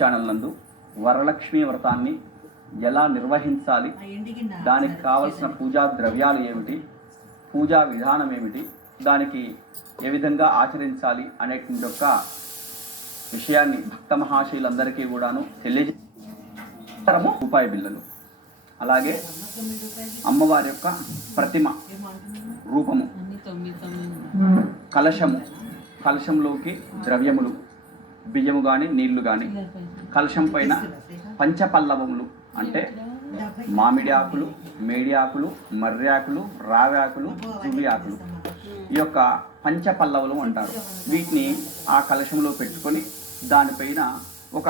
Channel నందు వరలక్ష్మి వ్రతాన్ని ఎలా నిర్వహించాలి, దానికి కావలసిన పూజా ద్రవ్యాలు ఏమిటి, పూజా విధానం ఏమిటి, దానికి ఏ విధంగా ఆచరించాలి అనేటువంటి ఒక విషయాన్ని భక్త మహాశయులందరికీ కూడాను తెలియజేస్తాము. రూపాయి బిళ్ళలు, అలాగే అమ్మవారి యొక్క ప్రతిమ రూపము, కలశము, కలశంలోకి ద్రవ్యములు, బియ్యము కానీ నీళ్లు కానీ, కలశం పైన పంచపల్లవములు అంటే మామిడి ఆకులు, మేడి ఆకులు, మర్రి ఆకులు, రావి ఆకులు, తులి ఆకులు, ఈ యొక్క పంచపల్లవులు అంటారు. వీటిని ఆ కలశంలో పెట్టుకొని దానిపైన ఒక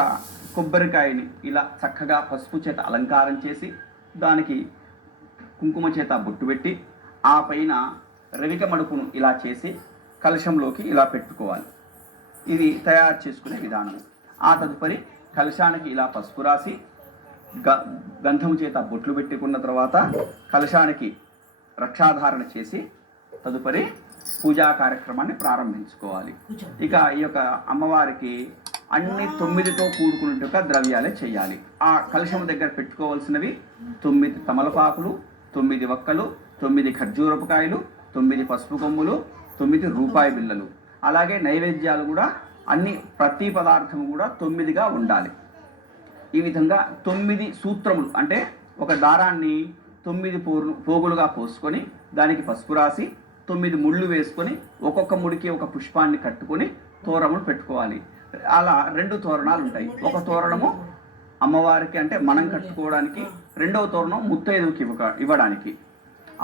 కొబ్బరికాయని ఇలా చక్కగా పసుపు చేత అలంకారం చేసి దానికి కుంకుమ చేత బొట్టు పెట్టి ఆ పైన రవిక మడుపును ఇలా చేసి కలశంలోకి ఇలా పెట్టుకోవాలి. ఇది తయారు చేసుకునే విధానం. ఆ తదుపరి కలశానికి ఇలా పసుపు రాసి గంధము చేత బొట్లు పెట్టుకున్న తర్వాత కలశానికి రక్షాధారణ చేసి తదుపరి పూజా కార్యక్రమాన్ని ప్రారంభించుకోవాలి. ఇక ఈ యొక్క అమ్మవారికి అన్ని 9తో కూడుకున్న ద్రవ్యాలే చేయాలి. ఆ కలశం దగ్గర పెట్టుకోవాల్సినవి 9 తమలపాకులు, 9 వక్కలు, 9 ఖర్జూరపు కాయలు, 9 పసుపు కొమ్ములు, 9 రూపాయి బిళ్ళలు. అలాగే నైవేద్యాలు కూడా అన్ని ప్రతి పదార్థం కూడా 9గా ఉండాలి. ఈ విధంగా 9 సూత్రములు అంటే ఒక దారాన్ని 9 పోగులుగా పోసుకొని దానికి పసుపు రాసి 9 ముళ్ళు వేసుకొని ఒక్కొక్క ముడికి ఒక పుష్పాన్ని కట్టుకొని తోరణములు పెట్టుకోవాలి. అలా 2 తోరణాలు ఉంటాయి. ఒక తోరణము అమ్మవారికి అంటే మనం కట్టుకోవడానికి, రెండవ తోరణం ముత్తైదువుకి ఇవ్వడానికి.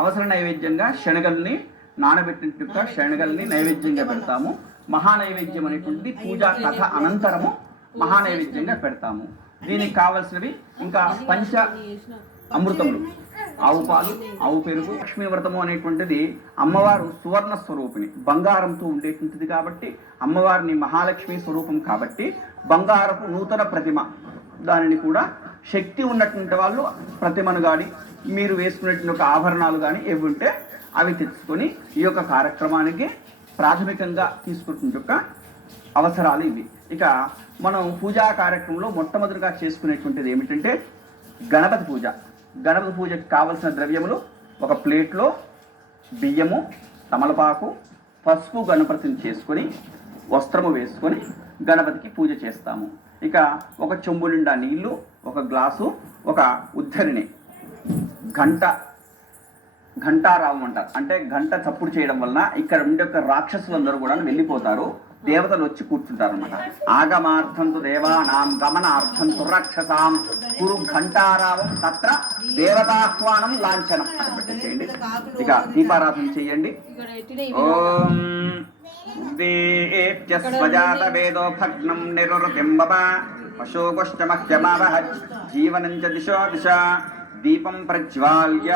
అవసర నైవేద్యంగా శనగల్ని నానబెట్టిన శనగల్ని నైవేద్యంగా పెడతాము. మహానైవేద్యం అనేటువంటి పూజా కథ అనంతరము మహానైవేద్యంగా పెడతాము. దీనికి కావలసినవి ఇంకా పంచ అమృతములు, ఆవు పాలు, ఆవు పెరుగు. లక్ష్మీ వ్రతము అనేటువంటిది అమ్మవారు సువర్ణ స్వరూపిణి, బంగారంతో ఉండేటువంటిది కాబట్టి అమ్మవారిని మహాలక్ష్మి స్వరూపం కాబట్టి బంగారపు నూతన ప్రతిమ, దానిని కూడా శక్తి ఉన్నటువంటి వాళ్ళు ప్రతిమను కానీ మీరు వేసుకునేటువంటి ఒక ఆభరణాలు కానీ ఏవి ఉంటే అవి తెచ్చుకొని ఈ యొక్క కార్యక్రమానికి ప్రాథమికంగా తీసుకుంటున్న యొక్క అవసరాలు ఇవి. ఇక మనం పూజా కార్యక్రమంలో మొట్టమొదటిగా చేసుకునేటువంటిది ఏమిటంటే గణపతి పూజ. గణపతి పూజకి కావలసిన ద్రవ్యములు ఒక ప్లేట్లో బియ్యము, తమలపాకు, పసుపు గణపతిని చేసుకొని వస్త్రము వేసుకొని గణపతికి పూజ చేస్తాము. ఇక ఒక చెంబు నిండా నీళ్లు, ఒక గ్లాసు, ఒక ఉద్ధరిణి, ఘంటారావం అంటారు. అంటే గంట చప్పుడు చేయడం వలన ఇక్కడ ఉండే యొక్క రాక్షసులందరూ కూడా వెళ్ళిపోతారు, దేవతలు వచ్చి కూర్చుంటారు అనమాట. ఆగమార్థంతు దేవానాం గమనార్థం రాక్షసాం కురు ఘంటారావం తత్ర దేవతాహ్వానం లాంఛనం అని చేయండి. ఇక దీపారాధన చేయండి. ఓం దేవ్యస్వజాత వేదో భగ్నం నిరుతింబవ పశోగోష్టమహ్యమావహ జీవనం చ దిశో దిశ దీపం ప్రజ్వాల్య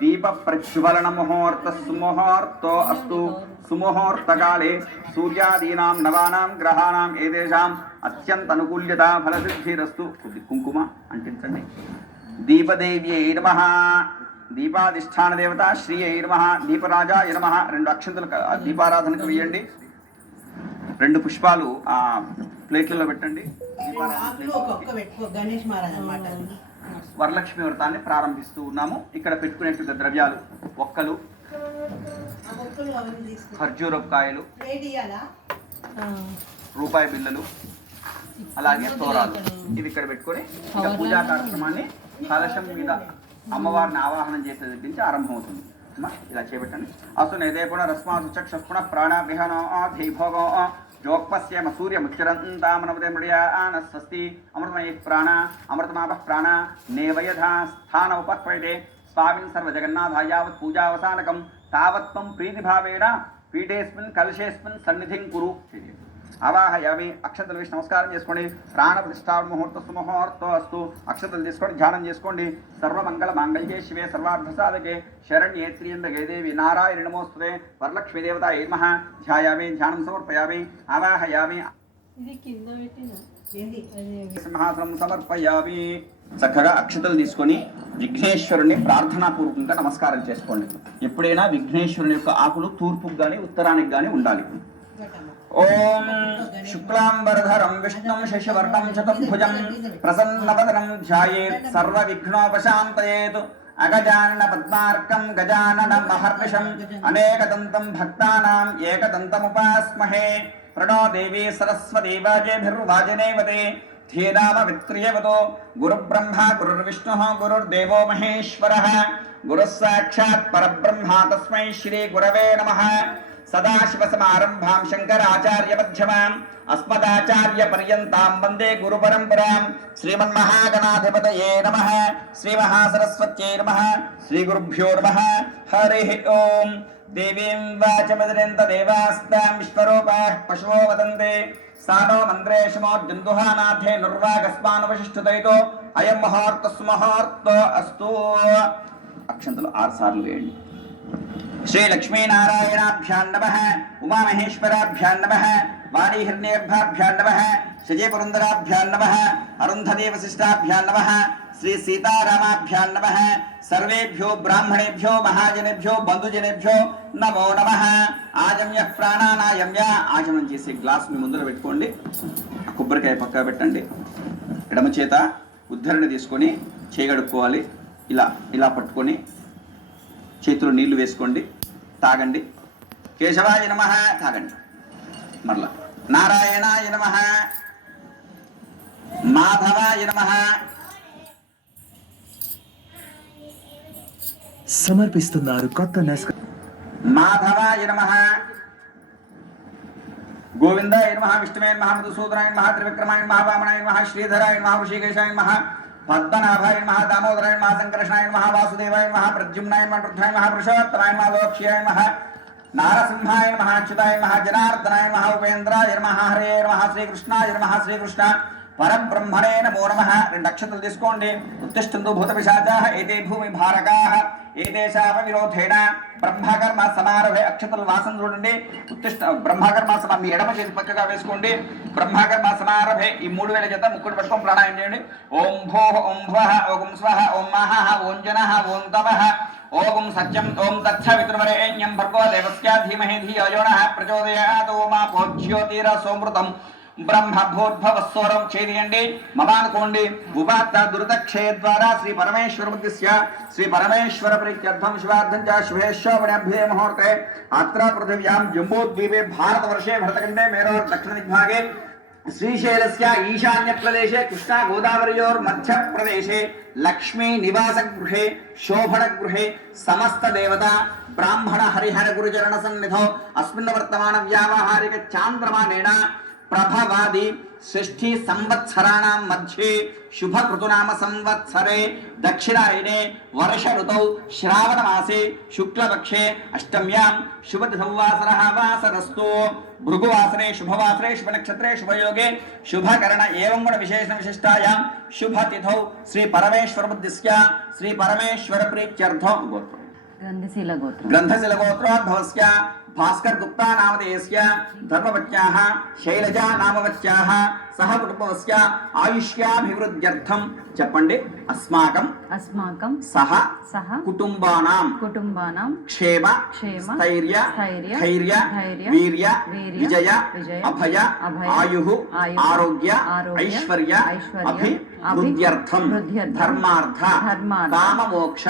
దీప ప్రజ్వలన ముహూర్త సుముహూర్తో అస్తు సుముహూర్తకాలే సూర్యాదీనాం నవానాం గ్రహాణం ఏదేషాం అత్యంత అనుకూల్యత ఫలసిద్ధిరస్తు. కుంకుమ అంటించండి. దీపదేవ్యై నమః, దీపాధిష్టాన దేవత శ్రీ అయి నమః, దీపరాజాయ నమః. 2 అక్షంతలు దీపారాధనకు వేయండి. 2 పుష్పాలు ఆ ప్లేట్లలో పెట్టండి. వరలక్ష్మి వ్రతాన్ని ప్రారంభిస్తూ ఉన్నాము. ఇక్కడ పెట్టుకునేటువంటి ద్రవ్యాలు ఒక్కలు, ఖర్జూరపు కాయలు, రూపాయి బిళ్ళలు, అలాగే తోరాలు. ఇవి ఇక్కడ పెట్టుకొని ఇక పూజా కార్యక్రమాన్ని కలశం మీద అమ్మవారిని ఆవాహనం చేసే దగ్గర నుంచి ఆరంభమవుతుంది. ఇలా చేపట్టండి. అసలు నేదే కూడా రస్మాసు చక్షుణ ప్రాణ విహనో ధైభోగో జోక్పశ్యమ సూర్యముచ్చరంతామనవదే మృయాన స్వస్తి అమృతమయ ప్రాణ అమృతమాప ప్రాణ నేవయథా స్థాన ఉపక్వయతే స్వామిన్ సర్వజగన్నాథ యావత్ పూజావసానకం తావత్వం ప్రీతిభావేన పీఠేస్మిన్ కలశేస్మిన్ సన్నిధిం కురు. ఆవాహయామి. అక్షతలు వేసి నమస్కారం చేసుకోండి. ప్రాణ ప్రతిష్ఠా ముహూర్త సుముహూర్తో అస్తు. అక్షతలు తీసుకొని ధ్యానం చేసుకోండి. సర్వమంగళ మాంగళ్యే శివే సర్వార్థ సాధకే శరణ్యే త్ర్యంబకే దేవి నారాయణ నమోస్తుతే వరలక్ష్మీ దేవతాయై నమః. ధ్యాయామి, ధ్యానం సమర్పయామి. ఆవాహయామి. సింహాసనం సమర్పయామి. చక్కగా అక్షతలు తీసుకొని విఘ్నేశ్వరుని ప్రార్థనాపూర్వకంగా నమస్కారం చేసుకోండి. ఎప్పుడైనా విఘ్నేశ్వరుని యొక్క ఆకులు తూర్పుకు కానీ ఉత్తరానికి కానీ ఉండాలి. ఓం శుక్లాంబరధరం విష్ణుం శశివర్ణం చతుర్భుజం ప్రసన్నవదనం ధ్యాయేత్ సర్వవిఘ్నోపశాంతయేత్ అగజానన పద్మార్కం గజానన మహర్నిశం అనేకదంతం భక్తానాం ఏకదంతముపాస్మహే ప్రణో దేవీ సరస్వతీ వాజేభిర్వాజనేవతే ధీరామ విత్రియవతో గురుబ్రహ్మ గురుర్విష్ణుః గురుర్దేవో మహేశ్వరः గురుः సాక్షాత్ పరబ్రహ్మ తస్మై శ్రీ గురవే నమః సదాశివసమారంభాం శంకరాచార్యమధ్యమాం అస్మదాచార్యపర్యంతాం వందే గురుపరంపరాం శ్రీమన్మహాగణాధిపతయే నమః శ్రీమహాసరస్వత్యై నమః శ్రీగురుభ్యో నమః హరి ఓం దేవీం వాచమదనంత దేవాస్తాం విశ్వరూపాః పశవో వదంతే సానో మంత్రేషమోర్జందుహానాథే నుర్వాగస్మానవశిష్ఠుతైతో అయం మహార్తస్మహార్తో అస్తు. అక్షంతలు 6 సార్లు వేయండి. శ్రీ లక్ష్మీనారాయణాభ్యాం నమః ఉమామహేశ్వరాభ్యాం నమః వాణీహిరణ్యేర్భాభ్యాం నమః శజీపురందరాభ్యాం నమః అరుంధతీ వశిష్టాభ్యాం నమః శ్రీ సీతారామాభ్యాం నమః సర్వేభ్యో బ్రాహ్మణేభ్యో మహాజనేభ్యో బంధుజనేభ్యో నమో నమః. ఆజమ్య ప్రాణానాయమ్య. ఆచమనం చేసి గ్లాస్ మీ ముందర పెట్టుకోండి. కొబ్బరికాయ పక్కా పెట్టండి. ఎడమ చేత ఉద్ధరణ తీసుకొని చేయగడుక్కోవాలి. ఇలా ఇలా పట్టుకొని చేతిలో నీళ్లు వేసుకోండి, తాగండి. కేశవాయ నమః తాగండి. మరలా నారాయణాయ నమః, మాధవాయ నమః. సమర్పిస్తున్నారు కొత్త మాధవాయ నమః, గోవిందాయ నమః, విష్ణువే నమః, మధుసూదనాయ నమః, త్రివిక్రమాయ నమః, వామనాయ నమః, శ్రీధరాయ నమః, ఋషికేశాయ నమః, పద్మనాభాయ నమః, దామోదరాయ నమః, సంకర్షణాయ నమః, వాసుదేవాయ నమః, ప్రద్యుమ్నాయ నమః, రుద్రాయ నమః, పురుషోత్తమాయ నమః, లోక్ష్యాయ నమః, నారసింహాయ నమః, అచ్యుతాయ నమః, జనార్దనాయ నమః, ఉపేంద్రాయ నమః, హరే నమః, శ్రీకృష్ణాయ నమః, శ్రీకృష్ణ పరబ్రహ్మణే నమో నమః. 2 అక్షతలు తీసుకోండి. ఉత్తిష్టంతు భూత పిశాచాః ఏతే భూమి భారకాః ఏతేషాప విరోధేన బ్రహ్మకర్మ సమారభే. అక్షతలు వాసన చూడండి. ఉత్తిష్ట బ్రహ్మకర్మ సమా మీ ఎడమ చేతి పక్కగా వేసుకోండి. బ్రహ్మకర్మ సమారభే. ఈ 3000 చేత ముక్కుడు పెట్టుకొని ప్రాణాయామం చేయండి. ఓం భోః ఓం భువః ఓం స్వః ఓం మహః ఓం జనః ఓం తపః ఓం సత్యం ఓం తత్సవితుర్వరేణ్యం భర్గో దేవస్య ధీమహి ధియో యో నః ప్రచోదయాత్. ఓమాపో జ్యోతిరసోమృతం బ్రహ్మ భూర్భవస్వరం చేయండి. మమానుకోండి. ఉపాత్త దురితక్షయ ద్వారా శ్రీ పరమేశ్వర బుద్ధిస్య శ్రీ పరమేశ్వర ప్రీత్యర్థం శివార్థం చ శుభేశ్వభ్యే ముహూర్తే అత్ర పృథివ్యాం జంబూద్వీపే భారతవర్షే భరతఖండే మేరోర్ దక్షిణ దిగ్భాగే శ్రీశైలస్య ఈశాన్య ప్రదేశే కృష్ణా గోదావరియోర్ మధ్య ప్రదేశే లక్ష్మీ నివాస గృహే శోభన గృహే సమస్త దేవత బ్రాహ్మణ హరిహర గురుచరణ సన్నిధౌ అస్మిన్ వర్తమాన వ్యావహారిక చాంద్రమానేన ప్రభవాది షష్ఠీ సంవత్సరాణం మధ్యే శుభ ఋతునామ సంవత్సరే దక్షిణాయనే వర్ష ఋతౌ శ్రావణ మాసే శుక్లపక్షే అష్టమ్యాం శుభతిథౌవాసరః వాసరస్తు. భృగువాసరే శుభవాసరే శుభనక్షత్రే శుభయోగే శుభకరణ ఏవం గుణ విశేషణ విశిష్టాయాం శుభతిథౌ శ్రీ పరమేశ్వర బుద్ధిస్య శ్రీ పరమేశ్వర ప్రీత్యర్థం గోత్రం గ్రంథశిల గోత్రోద్భవస్య భాస్కర్ గుప్తా నామధేయస్య ధర్మవత్యాః శైలజా నామవత్యాః సహ కుటుంబస్య ఆయుష్యాభివృద్ధ్యర్థం చెప్పండి. అస్మాకం సహ కుటుంబానాం క్షేమ స్థైర్య ధైర్య వీర్య విజయ అభయ ఆయుః ఆరోగ్య ఐశ్వర్య అభివృద్ధ్యర్థం ధర్మార్థ కామమోక్ష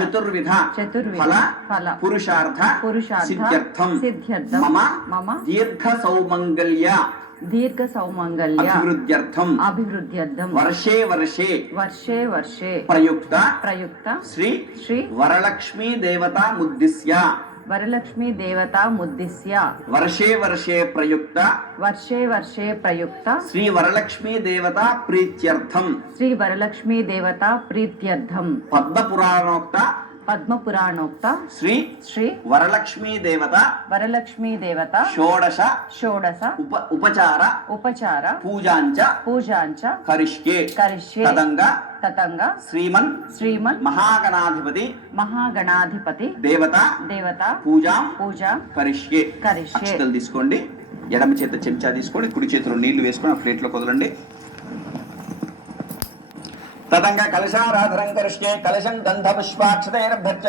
చతుర్విధ ఫల పురుషార్థ సిద్ధ్యర్థం మమ దీర్ఘ సౌమంగళ్య అభివృద్ధ్యర్థం వర్షే వర్షే ప్రయుక్త శ్రీ వరలక్ష్మీ దేవతా ముద్దిశ్య వర్షే వర్షే ప్రయుక్త శ్రీ వరలక్ష్మీ దేవతా ప్రీత్యర్థం పద్మపురాణోక్త శ్రీ వరలక్ష్మీ దేవత షోడశ ఉపచార పూజాంచ కరిష్యే తతంగా శ్రీమన్ మహాగణాధిపతి దేవత పూజా కరిష్యే. అక్షతలు తీసుకోండి. ఎడమ చేత చెంచా తీసుకొని కుడి చేతిలో నీళ్లు వేసుకొని ఆ ప్లేట్లో కుదలండి. తతంగా కలశారాధనం కరిష్యే. కలశం గంధ పుష్పాక్షతైరభ్యర్చ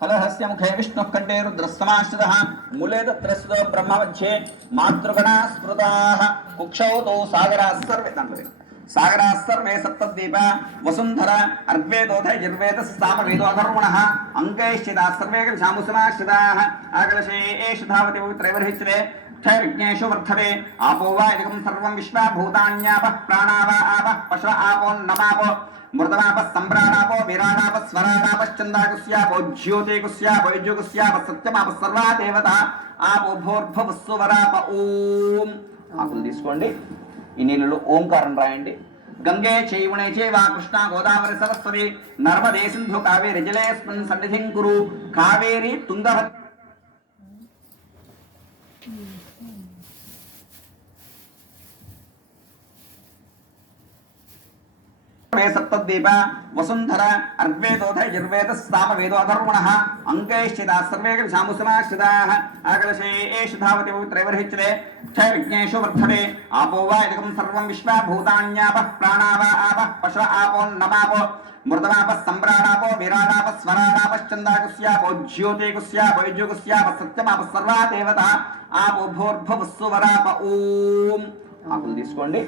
कलहस्य मुखे विष्णुः कंठे रुद्रस्तमाश्रितः मूले तत्रस्तो ब्रह्ममध्ये मातृगणाः स्मृताः कुक्षौ तौ सागराः सर्वे सागराः सर्वे सप्तद्वीपा वसुन्धरा अर्ग्वेदोऽथ यजुर्वेदः सामवेदो अथर्वणः अङ्कैश्चिताः सर्वे शामुसमाश्रिताः आकलशे एष धावति पवित्रैर्हिच्यते क्षयविज्ञेषु वर्धते आपो वा इदं सर्वं विश्वा भूतान्यापः प्राणावा आपः पशव आपो नमापो मृतमापः सम्प्राणापो विराडापः स्वराडापश्चन्दाकुस्यापो ज्योतिकुस्यापो युजुकुस्यापः सत्यमापः सर्वा देवता आपो भोर्भवस्वराप ఓం ఆకులు తీసుకోండి ఈ నీళ్ళలో ఓంకారం రాయండి గంగే చైవణే చైవా కృష్ణా గోదావరి సరస్వతి నర్మదే సింధు కావేరి జలేస్మిన్ సన్నిధిం కురు కావేరి తుంగభద్ర सप्तद्वीपा वसुन्धरा अर्ग्वेदोऽथ यजुर्वेदः सामवेदो अथर्वणः अङ्कैश्चिताः सर्वे शामुसमाश्रिताः आकलशे एष धावति पवित्रैर्हिच्यते क्षयविज्ञेषु वर्धते आपो वा इदं सर्वं विश्वा भूतान्यापः प्राणावा आपः पशव आपो नमापो मृतमापः सम्प्राणापो विराडापः स्वराडापश्चन्दाकुस्यापो ज्योतिकुस्यापो युजुकुस्यापः सत्यमापः सर्वा देवता आपो भोर्भवस्वराप ఓం ఆకులు తీసుకోండి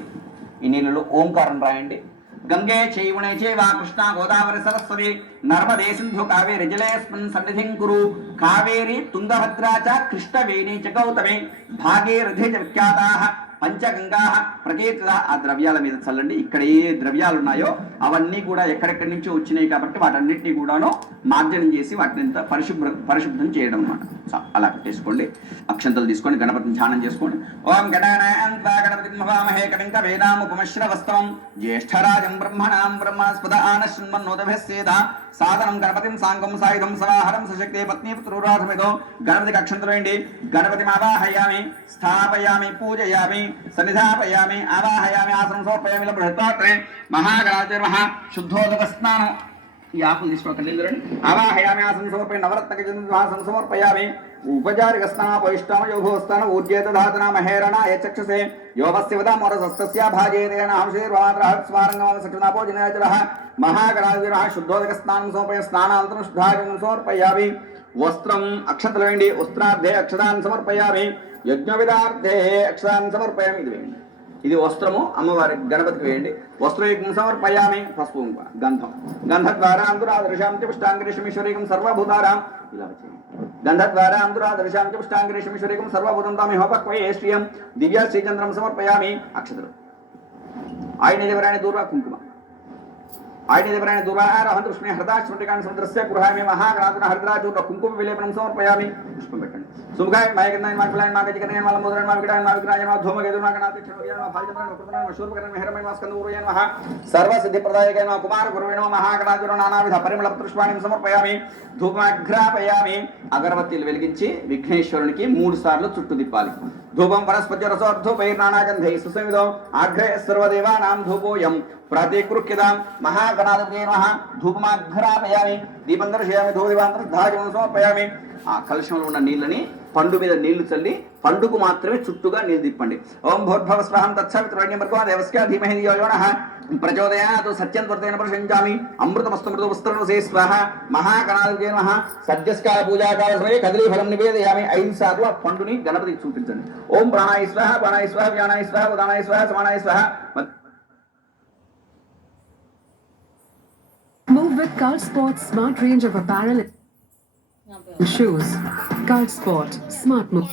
ఈ నీళ్ళలో ఓంకారం రాయండి గంగే చైవణే చైవా కృష్ణా గోదావరి సరస్వతి నర్మదే సింధు కావేరి జలేస్మిన్ సన్నిధిం కురు కావేరి తుంగభద్రా చ కృష్ణవేణి చ గౌతమి భాగీరథి చ విఖ్యాతాః పంచగంగా ప్రకీర్తిత ఆ ద్రవ్యాల మీద చల్లండి. ఇక్కడ ఏ ద్రవ్యాలు ఉన్నాయో అవన్నీ కూడా ఎక్కడెక్కడి నుంచో వచ్చినాయి కాబట్టి వాటన్నిటినీ కూడాను మార్జనం చేసి వాటిని పరిశుభ్రం చేయడం అన్నమాట. అలా పెట్టేసుకోండి. అక్షంతలు తీసుకోండి, గణపతిని ధ్యానం చేసుకోండి. ఓం గణపతి మహామహే కవిం కవీనాముపమశ్రవస్తవం జ్యేష్ఠరాజం బ్రహ్మణాం బ్రహ్మణస్పద ఆనశృణ్వన్నోదభ్యస్యేద సాధనం గణపతిం సాంగం సాయుధం సవాహరం సశక్తి పత్ని పుత్రురాధమిదో గణపతికి అక్షంతలు వేయండి. గణపతిని ఆవాహయామి, స్థాపయామి, పూజయామి, సన్నిధాపయామి, ఆవాహయామి, ఆసనం సమర్పయామి. బృహత్పాత్రే మహాగణాధిపతిర్మః శుద్ధోదక స్నానం. ఈ ఆకులు తీసుకోకండి. ఆవాహయామి, ఆసనం సమర్పయామి, నవరత్నకజాసనం సమర్పయామి. ఉపచారిక స్నానోపయిష్టామ యోగోస్థాన ఊర్జేతధాతన మహేరణాయ చక్షుషే యోగస్యవదామరసస్తస్య భాజేతేన హంసేర్వాద్రహత్స్వారంగమ సక్షునాపోజనాచరః మహాగణాధిపతిర్మః శుద్ధోదక స్నానం సమర్పయామి. స్నానానంతరం శుద్ధాచరణం సమర్పయామి. వస్త్రం అక్షతలు వేయండి. వస్త్రార్థే అక్షతాన్ని సమర్పయామి. యజ్ఞవిదార్థే అక్షతాన్ని సమర్పయామి. ఇది వేయండి. ఇది వస్త్రము అమ్మవారి గణపతికి వేయండి. వస్త్రయుగ్మం సమర్పయామి. పసుపు గంధం గంధద్వారా అంతురాదృశాం చ పుష్టాంగిరీషమీశ్వరీకం సర్వభూతారాం. ఇలా చేయండి. గంధద్వారా అంతురాదృశాం చ పుష్టాంగిరీషమీశ్వరీకం సర్వభూతం తామిహోపక్వయే శ్రియం దివ్య శ్రీచంద్రం సమర్పయామి. అక్షతలు ఆయనదేవరాయణ దూర్వా కుంకుమ ఆయనదేవరాయణ దూర్వాహంత కృష్ణ హృదాశ్మృతికాన్ని సముద్రస్య గృహామి మహాగణాధన హరిద్రాచూర్ణ కుంకుమ విలేపనం సమర్పయామి. పుష్పం పెట్టండి. సుముఖాయ మాయగంధాయ మాకులాయ మాగజికరణ మాలమోదరణ మావికటాయ మావికరాయ ధూమకేతున గణాతి క్షణోయన భాజన నకుతన మశూర్పకరణ మెహరమయ మాస్కందూరయన మహా సర్వ సిద్ధి ప్రదాయకైన కుమార గురువేణ మహాగణాధన నానావిధ పరిమళ పుష్పాణిని సమర్పయామి. ధూపమాఘ్రాపయామి. అగరబత్తీలు వెలిగించి విఘ్నేశ్వరునికి 3 సార్లు చుట్టూ తిప్పాలి. ధూపం వనస్పతి రసోర్ధూపైర్నానాగంధై సుసంవిదో ఆఘ్రే సర్వదేవానాం ధూపోయం ప్రతిగృహ్యతాం. మహాగణాధిపతే నమః. ధూపమాఘ్రాపయామి. దీపం దర్శయామి. ధూపదీపాంతరం ధాజనం సమర్పయామి. ఆ కలశంలో ఉన్న నీళ్ళని పండు మీద నీళ్లు చల్లి పండుకు మాత్రమే చుట్టుగా నీళ్ళు తిప్పండి. ఓం భూర్భవ స్వాహం తత్సవితుర్వరేణ్యం దేవస్య ధీమహి ధియో యో నః ప్రచోదయాత్. సత్యం త్వర్తేన ప్రశంచామి. అమృతమస్తు మృదు వస్త్రనసే స్వాహ. మహాగణాధిపతే నమః. సద్యస్కాల పూజాకాల సమయే కదలీఫలం నివేదయామి. 5 సార్లు ఆ పండుని గణపతికి చూపించండి. ఓం ప్రాణాయ స్వాహ, ప్రాణాయ స్వాహ, వ్యానాయ స్వాహ, ఉదానాయ స్వాహ, సమానాయ స్వాహ. Move with Cult Sport's smart range of apparel and shoes. Cult Sport, smart move.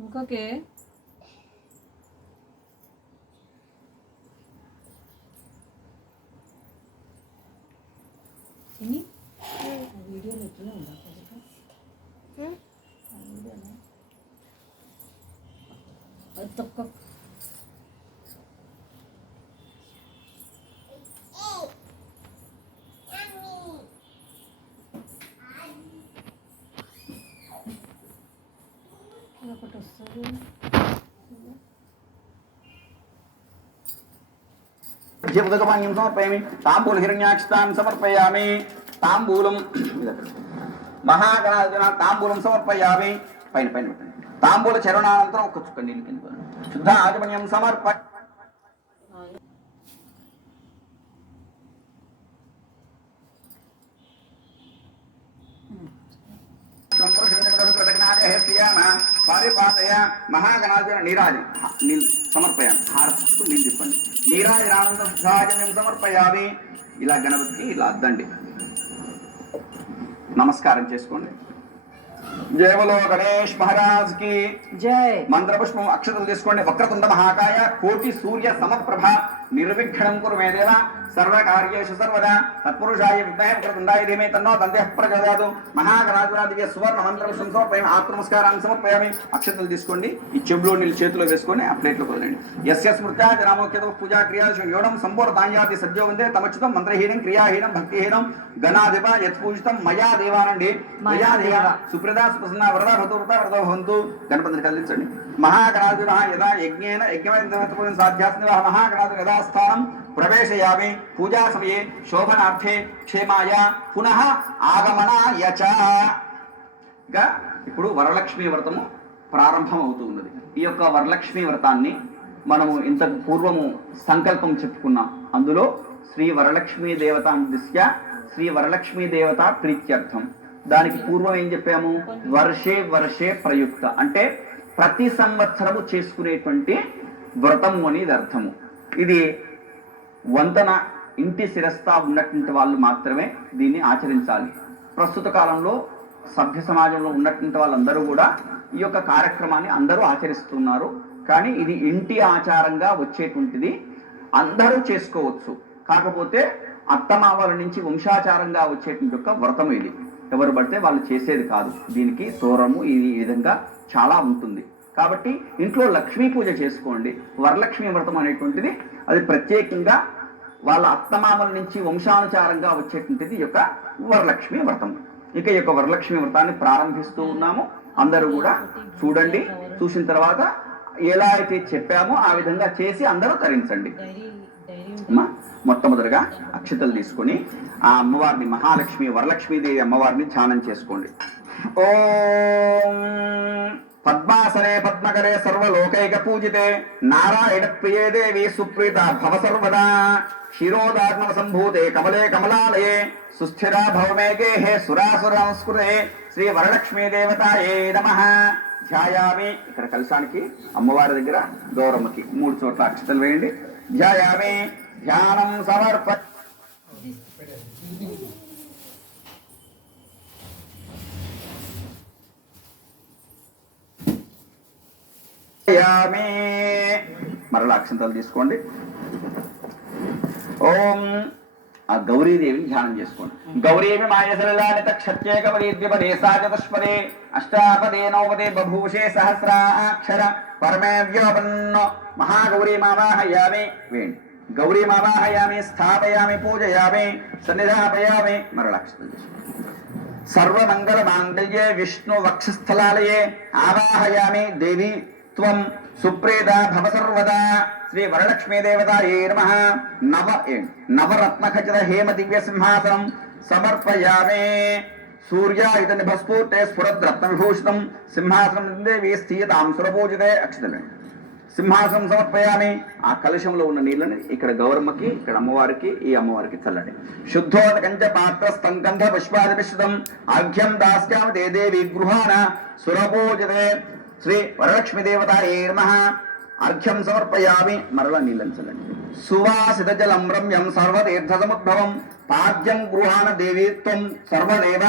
ఇంకొకే వీడియోలో ఎట్లా ఉందా తొక్క ఒకటి వస్తుంది ఉదకపాణ్యం సమర్పయామి తాంబూల హిరణ్యాక్షతాన్ సమర్పయామి తాంబూలం మహాగణాధిపతిన తాంబూలం సమర్పయామి పైన పైన పెట్టండి తాంబూల చరణానంతరం ఒక చుక్క నీళ్ళు కింద శుద్ధ ఆజమన్యం సమర్ప నీరాజం నీళ్ళు సమర్పయామి హారస్తూ నీళ్ళు తిప్పండి నీరాజనానందం శుద్ధాజన్యం సమర్పయామి ఇలా గణపతికి ఇలా అద్దండి నమస్కారం చేసుకోండి జయ బలో గణేష్ మహారాజ్ కి జై మంత్రపుష్పం అక్షతలు తీసుకోండి వక్రతుండ మహాకాయ కోటి సూర్య సమప్రభ నిర్విఘ్నం కురు మే దేవ సర్వకార్యేషు సర్వదా తత్పురుషాయ విద్మహే వక్రతుండాయ ధీమహి తన్నో దంతః ప్రచోదయాత్ మహాగణాధిపతికి సువర్ణ మంత్రపుష్పం సమర్పయామి ఆత్మ నమస్కారాన్ని సమర్పయామి అక్షతలు తీసుకోండి ఈ చెంబులో నీళ్ళు చేతిలో వేసుకొని ఆ ప్లేట్లో వదలండి యస్య స్మృత్యా జనామోక్యత పూజా క్రియాశు యోడం సంపూర్ణ తాన్యాతి సజ్జో వందే తమచ్యుతం మంత్రహీనం క్రియాహీనం భక్తిహీనం గణాధిప యత్పూజితం మయా దేవానండి మయా దేవ సుప్రదా సుప్రసన్న వరద భూత వరద భవంతు గణపతిని కదిలించండి మహాగణాధిప యదా యజ్ఞేన యజ్ఞమైన సాధ్యాస్ని మహాగణాధిపతి యథాస్థానం ప్రవేశయామి పూజా సమయే శోభనార్థే క్షేమాయ పునః ఆగమనాయ చ. ఇంకా ఇప్పుడు వరలక్ష్మీ వ్రతము ప్రారంభం అవుతూ ఉన్నది. ఈ యొక్క వరలక్ష్మీ వ్రతాన్ని మనము ఇంతకు పూర్వము సంకల్పం చెప్పుకున్నాం. అందులో శ్రీ వరలక్ష్మీ దేవత దృష్ట్యా శ్రీ వరలక్ష్మీ దేవత ప్రీత్యర్థం. దానికి పూర్వం ఏం చెప్పాము? వర్షే వర్షే ప్రయుక్త అంటే ప్రతి సంవత్సరము చేసుకునేటువంటి వ్రతము అనేది అర్థము. ఇది వంతన ఇంటి శిరస్థా ఉన్నటువంటి వాళ్ళు మాత్రమే దీన్ని ఆచరించాలి. ప్రస్తుత కాలంలో సభ్య సమాజంలో ఉన్నటువంటి వాళ్ళందరూ కూడా ఈ యొక్క కార్యక్రమాన్ని అందరూ ఆచరిస్తున్నారు. కానీ ఇది ఇంటి ఆచారంగా వచ్చేటువంటిది, అందరూ చేసుకోవచ్చు. కాకపోతే అత్తమామల నుంచి వంశాచారంగా వచ్చేటువంటి యొక్క వ్రతం ఇది. ఎవరు పడితే వాళ్ళు చేసేది కాదు. దీనికి తోరము ఈ విధంగా చాలా ఉంటుంది. కాబట్టి ఇంట్లో లక్ష్మీ పూజ చేసుకోండి. వరలక్ష్మీ వ్రతం అనేటువంటిది అది ప్రత్యేకంగా వాళ్ళ అత్తమామల నుంచి వంశానుచారంగా వచ్చేటువంటిది ఈ యొక్క వరలక్ష్మీ వ్రతం. ఇక ఈ యొక్క వరలక్ష్మీ వ్రతాన్ని ప్రారంభిస్తూ ఉన్నాము. అందరూ కూడా చూడండి. చూసిన తర్వాత ఎలా అయితే చెప్పామో ఆ విధంగా చేసి అందరూ తరించండి. మొట్టమొదటిగా అక్షతలు తీసుకొని ఆ అమ్మవారిని మహాలక్ష్మి వరలక్ష్మీదేవి అమ్మవారిని ధ్యానం చేసుకోండి. ఓం పద్మాసనే పద్మకరే సర్వలోకైక పూజితే నారాయణ ప్రియే దేవి సుప్రీత భవ సర్వదా క్షీరోదాత్మ సంభూతే కమలే కమలాలయే సుస్థిరా భవమేకే హే సురాసుర సంస్కృతే శ్రీ వరలక్ష్మీ దేవతాయే నమః. ధ్యాయామి. ఇక్కడ కలశానికి అమ్మవారి దగ్గర గౌరమ్మకి 3 చోట్ల అక్షతలు వేయండి. ధ్యాయామి. ధ్యానం సమర్ప మరలా అక్షంతలు తీసుకోండి. ఓం ఆ గౌరీదేవిని ధ్యానం చేసుకోండి. గౌరీమి మాయసలాలిత క్షత్యేక పదే సాచతుష్పదే అష్టాపదే నవపదే బభూషే సహస్రాక్షర పరమే వ్యోపన్నో మహాగౌరీ మావాహయామి. వేయండి. గౌరీ మావాహయామి, స్థాపయామి, పూజయామి, సన్నిధాపయామి. మరలా అక్షంతలు తీసుకోండి. సర్వమంగళ మాంగళ్యే విష్ణు వక్షస్థలాలయే ఆవాహయామి దేవి త్వం సుప్రీత భవ సర్వదా శ్రీ వరలక్ష్మీ దేవతాయే నమః. నవరత్న ఖచిత హేమ దివ్య సింహాసనం సమర్పయామి. సూర్యాయుధ నిభస్ఫూర్తే స్ఫురద్రత్న విభూషితం సింహాసనం దేవి స్థీయతాం సురపూజితే. అక్షతలు సింహాసనం సమర్పయామి. ఆ కలశంలో ఉన్న నీళ్ళని ఇక్కడ గౌరమ్మకి, ఇక్కడ అమ్మవారికి, ఈ అమ్మవారికి చల్లండి. శుద్ధోదకంచ పాత్రస్థం గంధ పుష్పాది మిశ్రితం ఆఘ్యం దాస్యామి తే దేవి గృహాణ సురపూజితే శ్రీ వరలక్ష్మీ దేవతాయే నమః. అర్ఘ్యం సమర్పయామి. మరల నీళ్ళని చల్లండి. సువాసిత జలం రమ్యం సర్వతీర్థ సముద్భవం పాద్యం గృహాణ దేవి త్వం సర్వదేవ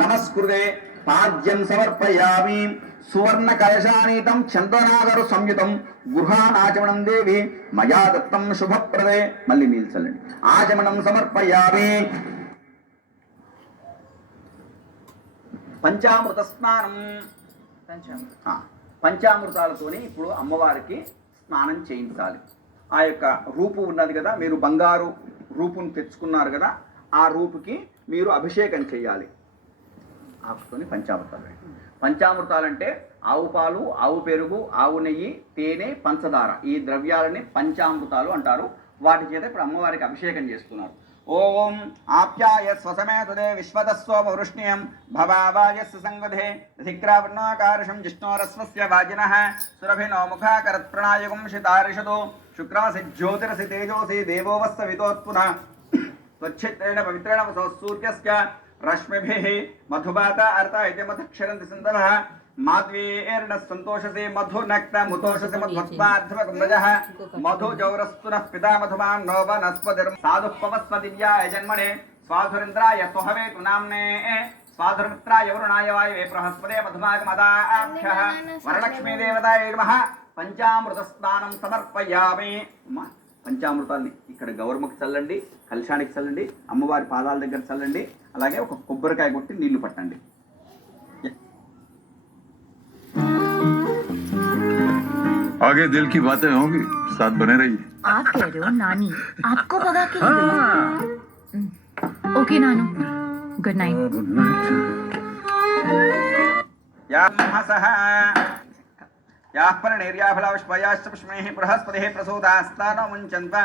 నమస్కృతే. పాద్యం సమర్పయామి. సువర్ణ కలశానీతం చందనాగరు సంయుతం గృహానాచమనం దేవి మయా దత్తం శుభప్రదే. మళ్ళీ నీళ్ళు చల్లండి. ఆచమనం సమర్పయామి. పంచామృత స్నానం. పంచామృతాలతోని ఇప్పుడు అమ్మవారికి స్నానం చేయించాలి. ఆ యొక్క రూపు ఉన్నది కదా, మీరు బంగారు రూపును తెచ్చుకున్నారు కదా, ఆ రూపుకి మీరు అభిషేకం చేయాలి. ఆకుతోని పంచామృతాలు. పంచామృతాలంటే ఆవు పాలు, ఆవు పెరుగు, ఆవు నెయ్యి, తేనె, పంచదార, ఈ ద్రవ్యాలని పంచామృతాలు అంటారు. వాటి చేత ఇప్పుడు అమ్మవారికి అభిషేకం చేస్తున్నారు. ఓం ఆప్యాయ స్వసమే తుదే విశ్వదస్వోమ వృష్ణ్యం భవావాయస్య సంగధే ధిక్రావర్ణాకారషం జిష్ణోరస్వస్య వాజినః సురభినో ముఖాకరత్ ప్రణాయకం శితారిషదో శుక్రాసి జ్యోతిరసి తేజోసి దేవోవస్త వితోత్పునః త్వచ్ఛిత్రేణ పవిత్రేణ వసో సూర్యస్య రశ్మిభిః మధుబాత అర్త ఇతి మధుక్షరంతి సింధవః మాధ్వేర్ణ సంతోషసే మధు నక్త ముతోషసే మధ్వత్పార్థవకుమజః మధు జౌరస్తునః పితా మధుమాన్ నోవనస్పతిర్ సాధుపవస్వ దివ్యాయ జన్మనే స్వాధురింద్రాయ స్వహవేతు నామ్నే స్వాధుర్మిత్రాయ వరుణాయ వాయవే బృహస్పతే మధుమాగమదాభ్యః వరలక్ష్మీ దేవతాయై నమః. పంచామృత స్నానం సమర్పయామి. పంచామృతాన్ని ఇక్కడ గౌరమ్మకి చల్లండి, కలశానికి చల్లండి, అమ్మవారి పాదాల దగ్గర చల్లండి. అలాగే ఒక కొబ్బరికాయ కొట్టి నీళ్లు పట్టండి. आगे दिल की बातें होंगी, साथ बने रहिए. आप कह रहे हो नानी आपको भगा के ले गई? ओके नानू, गुड नाइट. Good night. याः परिणेर्याफलापुष्पयाश्च पुष्पैः बृहस्पतिः प्रसूतास्तानो मुञ्चन्त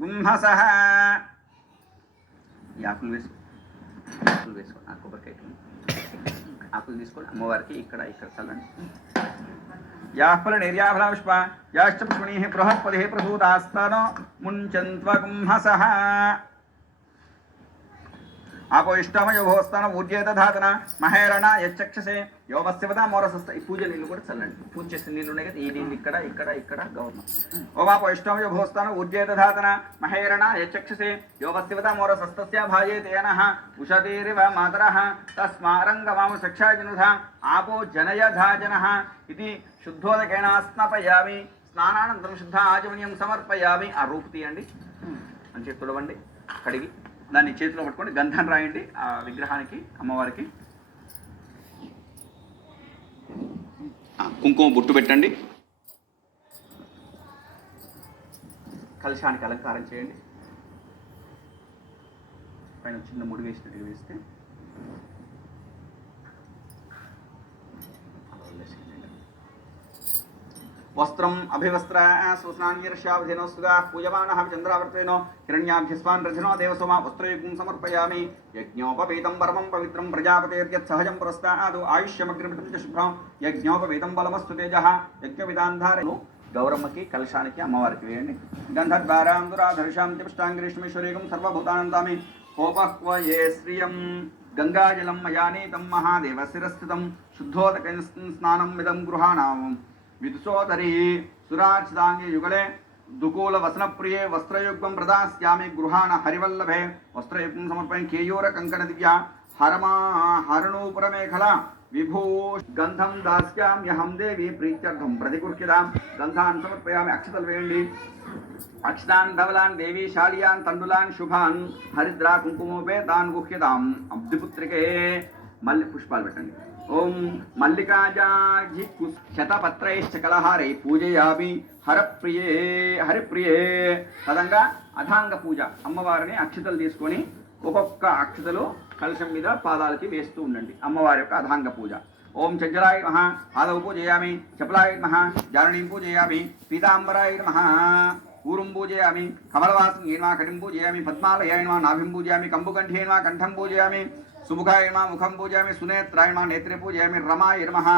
गुंहसः. ఈ ఆకులు వేసుకోండి. ఆ కొబ్బరికాయ ఆకులు తీసుకొని అమ్మవారికి ఇక్కడ చల్లండి. యాః పరిణేర్యాఫలాపుష్పయాశ్చ పుష్పైः బృహస్పతిः ప్రసూతాస్తానో ముञ्चन्त्व गुंहसः. आपो इष्टमयो भोस्तान ऊर्जेत धातన మహేరణ యచ్చక్షసే యోమస్యవద మోరసస్త. ఈ పూజ నీళ్ళు కూడా చల్లండి. పూజ చేసే నీళ్ళు ఉన్నాయి కదా, ఈ నీళ్ళు ఇక్కడ గౌరవం. ఓ మాపో ఇష్టమయో భోస్తాన ఊర్జేత ధాతన మహేరణ యచ్చక్షసే యోమస్యవద మోరసస్తస్య భాజేతేనః ఉషతీరివ మాతరః తస్మారంగమాము చక్షాజనుధ ఆపో జనయధాజనః ఇది శుద్ధోదకేన స్నాపయామి. స్నానానంతరం శుద్ధ ఆచమనీయం సమర్పయామి. ఆ రూపు తీయండి, మంచిగా తుడవండి, కడిగి దాన్ని చేతిలో పట్టుకొని గంధం రాయండి ఆ విగ్రహానికి, అమ్మవారికి. కుంకుమ బొట్టు పెట్టండి. కలశానికి అలంకారం చేయండి. పైన చిన్న ముడి వేసినట్టుగా వేస్తే వస్త్రం అభివస్త్ర స్వస్నాన్యర్షావధినోస్తుగా పూయమానః చంద్రావర్తేనో హిరణ్యాభ్యస్వాన్ రజనో దేవసోమా వస్త్రయుగం సమర్పయామి. యజ్ఞోపవీతం పరమం పవిత్రం ప్రజాపతేర్యత్ సహజం పురస్తాదు ఆయుష్యమగ్నిమితం చ శుభ్రం యజ్ఞోపవీతం బలమస్తు తేజః యజ్ఞవిధాంధారను. గౌరమ్మకి కలశానికి అమ్మవారికి వేయండి. గంధద్వారాం దురాధర్షాం తిష్టాంగిరీష్మేశ్వరీకం సర్వభూతానంతామి హోపహ్వయే శ్రియం. గంగాజలం మయానీతం మహాదేవ శిరస్థితం శుద్ధోదక స్నానం ఇదం గృహాణాం విదుసోదరీ సురార్చితాంగయుగళే దుకూల వసన ప్రియే వస్త్రయుగ్మం ప్రదాస్యామి గృహాణ హరివల్లభే. వస్త్రయుగ్మం సమర్పయం కేయూర కంకణ దివ్య హరణూపుర మేఖల విభూ గంధం దాస్యామ్యహం దేవి ప్రీత్యర్థం ప్రతిగృహ్యతాం. గంధాన్ సమర్పయామి. అక్షతలు వేయండి. అక్షతాన్ ధవలాన్ దేవీ శాలియాన్ తండులాన్ శుభాన్ హరిద్రా కుంకుమోపేతాన్ గుహ్యతాం. అబ్దిపుత్రికే మళ్ళీ పుష్పాలు పెట్టండి. ఓం మల్లికాజాజి శతపత్రైశ్చ కలహారై పూజయామి హరిప్రియే. పదంగా అథాంగ పూజ. అమ్మవారిని అక్షతలు తీసుకొని ఒక్కొక్క అక్షతలు కలశం మీద పాదాలకి వేస్తూ ఉండండి. అమ్మవారి యొక్క అథాంగ పూజ. ఓం చంచలాయ నమః పాదవ పూజయామి. చపలాయ నమః జారణీం పూజయామి. పీతాంబరాయ నమః ఊరుం పూజయామి. కమలవాసం ఏన్వా కటిం పూజయామి. పద్మాలయ నమః నాభిం పూజయామి. కంబుకంఠే నమః కంఠం పూజయామి. సుముఖాయ నమః ముఖం పూజయామి. సునేత్రాయ నమః నేత్రే పూజయామి. రమాయ నమః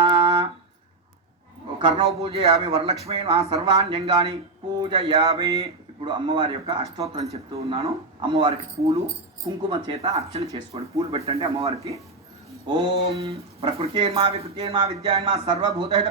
కర్ణౌ పూజయామి. వరలక్ష్మీ నమః సర్వాణ్యంగాని పూజయామి. ఇప్పుడు అమ్మవారి యొక్క అష్టోత్తరం చెప్తూ ఉన్నాను. అమ్మవారికి పూలు కుంకుమ చేత అర్చన చేసుకోండి. పూలు పెట్టండి అమ్మవారికి. ఓం ప్రకృత్యేర్మా వికృత్యేర్మా విద్యాయన్మా సర్వభూతహిత.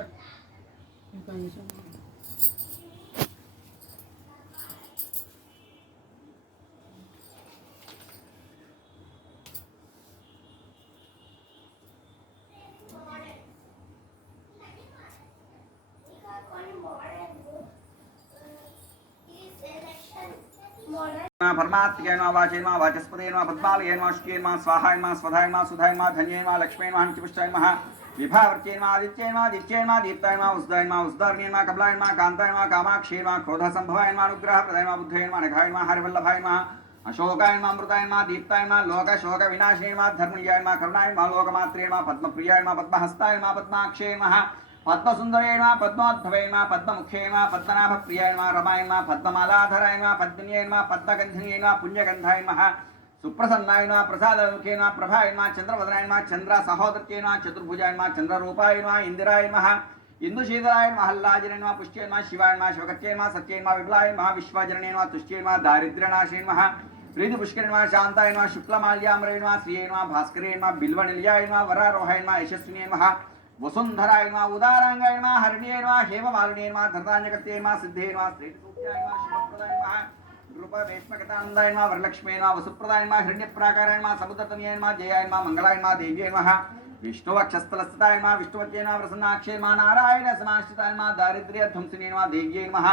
परमात्मके नमः वाचे नमः वाचस्पते नमः पद्मालये नमः शुके नमः स्वाहाय नमः स्वधाय नमः सुधाय नमः धन्ये नमः लक्ष्मी नमः नित्यपुष्टाय नमः विभावर्चे नमः आदित्ये नमः दित्ये नमः दीप्ताय नमः उस्दाय नमः उस्दारण्ये नमः कमलाय नमः कान्ताय नमः कामाक्षे नमः क्रोधसम्भवाय नमः अनुग्रहप्रदाय नमः बुद्धये नमः नखाय नमः हरिवल्लभाय नमः अशोकाय नमः अमृताय नमः दीप्ताय नमः लोकशोकविनाशिने नमः धर्मनियाय नमः करुणाय नमः लोकमात्रे नमः पद्मप्रियाय नमः पद्महस्ताय नमः पद्माक्षे नमः पद्मसुन्दरे नमः पद्मोद्भवे नमः पद्ममुखे नमः पद्मनाभप्रियाय नमः रमाय नमः पद्ममालाधराय नमः पद्मिन्ये नमः पद्मगन्धिन्ये नमः पुण्यगन्धाय नमः सुप्रसन्नाय नमः प्रसादमुखे नमः प्रभाय नमः चन्द्रवदनाय नमः चन्द्रसहोदर्ये नमः चतुर्भुजाय नमः चन्द्ररूपाय नमः इन्दिराय नमः इंदुशीधराय नमः हल्लाजने नमः पुष्ट्ये नमः शिवाय नमः शिवकत्ये नमः सत्ये नमः विबलाय नमः विश्वाजरणे नमः तुष्ट्ये नमः दारिद्र्यनाशिने नमः प्रीतिपुष्करे नमः शान्ताय नमः शुक्लमाल्याम्बरे नमः श्रिये नमः भास्करे नमः बिल्वनिलयाय नमः वरारोहाय नमः यशस्विने नमः वसुन्धराय नमः उदारांगाय नमः हरिण्ये नमः हेममालिने नमः धर्तान्यकर्ते नमः सिद्धे नमः श्रीसूक्त्याय नमः शुभप्रदाय नमः रूपवेश्मकटानन्दाय नमः वरलक्ष्मे नमः वसुप्रदाय नमः हिरण्यप्राकाराय नमः समुद्रतनयाय नमः जयाय नमः मंगलाय नमः देव्यै नमः विष्णुवक्षस्थलस्थिताय नमः विष्णुवत्ये नमः प्रसन्नाक्षे नमः नारायण समाश्रिताय नमः दारिद्र्यध्वंसिने नमः देव्यै नमः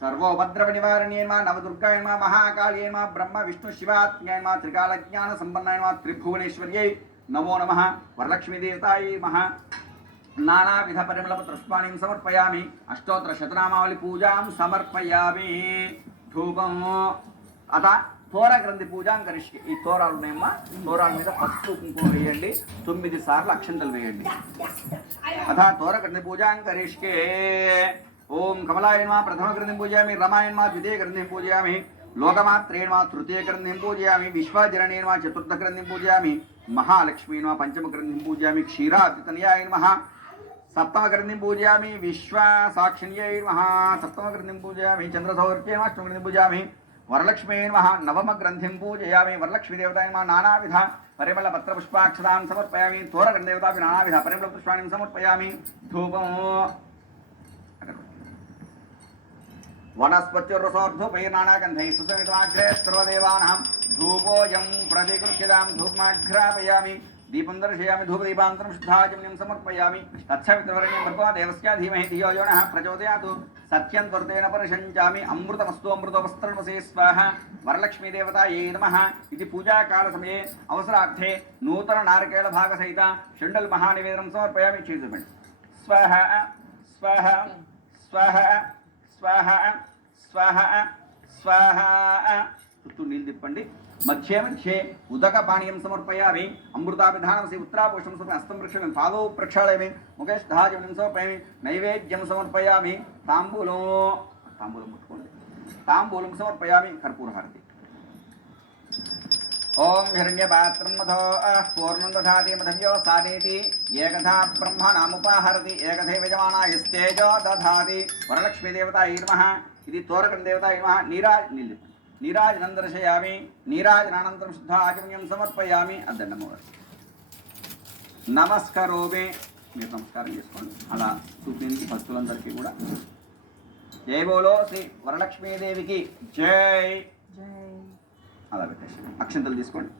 सर्वोपद्रवनिवारण्ये नमः नवदुर्गाय नमः महाकाल्ये नमः ब्रह्म विष्णु शिवात्म्याय नमः त्रिकालज्ञानसम्पन्नाय नमः त्रिभुवनेश्वर्यै नमो नमः वरलक्ष्मीदेवतायै नमः नानाविध परिमलपत्रपुष्पाणिं समर्पयामि अष्टोत्तर शतनामावली पूजां समर्पयामि धूपं अथ తోర గ్రంథి పూజాం కరిష్కి ఈ తోరాలు ఉన్నాయమ్మా తోరాల మీద పసుపు కుంకుమ వేయండి 9 సార్లు అక్షంతలు వేయండి అథ తోర గ్రంథి పూజాం కరిష్కే ఓం కమలాయ నమః ప్రథమ గ్రంథిం పూజయామి రమాయ నమః ద్వితీయ గ్రంథిం పూజయామి లోకమాత్రే నమః తృతీయ గ్రంథిం పూజయామి విశ్వజననే నమః చతుర్థ గ్రంథిం పూజయామి మహాలక్ష్మీ నమః పంచమ గ్రంథిం పూజయామి క్షీరాబ్ధితనయాయ నమః सप्तम ग्रंथिं पूजयामि विश्व साक्षिण्यै नमः सप्तम ग्रंथिं पूजयामि चंद्रसौवर्त्यै नमः अष्टम ग्रंथिं पूजयामि वरलक्ष्मी नमः नवम ग्रंथिं पूजयामि वरलक्ष्मी देवताय नमः नानाविध परिमल पत्र पुष्पाक्षतां समर्पयामि तोर ग्रंथदेवतापि नानाविध परिमल पुष्पाणि समर्पयामि धूपं वनस्पत्युर्रसोर्धूपैर्नानागन्धैः सुसमितमाग्रे सर्वदेवानां धूपोऽयं प्रतिगृह्यतां धूपमाघ्रापयामि दीपं दर्शयामि धूपदीपान्तरं शुद्धाचमनीं समर्पयामि तत्सवितुर्वरेण्यं भर्गो देवस्य धीमहि धियो यो नः प्रचोदयातु सत्यं त्वरतेन परिषञ्चामि अमृतमस्तु अमृतोपस्तरणमसे स्वाहा वरलक्ष्मी देवतायै नमः इति पूजाकालसमये अवसरार्थे नूतन नारिकेलभागसहित शण्डल महानिवेदनं समर्पयामि चेतुर्मणि स्वाहा स्वाहा स्वाहा स्वाहा स्वाहा स्वाहा చుట్టూ నీళ్ళు తిప్పండి మధ్య మధ్యే ఉదక పానీయం సమర్పయామి అమృతాభిధానమసి ఉత్తరాపోషం సమర్పయామి హస్తం ప్రక్షాళయామి పాదౌ ప్రక్షాళయామి ముఖే స్థాజనం సమర్పయామి నైవేద్యం సమర్పయామి తాంబూలం ముట్టుకోండి తాంబూలం సమర్పయామి కర్పూరహారతి ఓం హిరణ్యపాత్రం మధో పూర్ణం దధాతి మధవ్యో సాదేతి ఏకథా బ్రహ్మణాముపాహరతి ఏకథైవ యజమానాయస్తేజో దధాతి వరలక్ష్మీ దేవతాయై నమః ఇది తోరకం దేవతాయై నమః నీళ్ళు నీరాజనం దర్శయామి నీరాజనానంతరం శుద్ధ ఆచమన్యం సమర్పయామి అద్దన్నమ్మవారు నమస్కారోమే మీరు నమస్కారం చేసుకోండి అలా చూపించి భక్తులందరికీ కూడా జై బోలో శ్రీ వరలక్ష్మీదేవికి జై అలా పెట్టేసి అక్షంతలు తీసుకోండి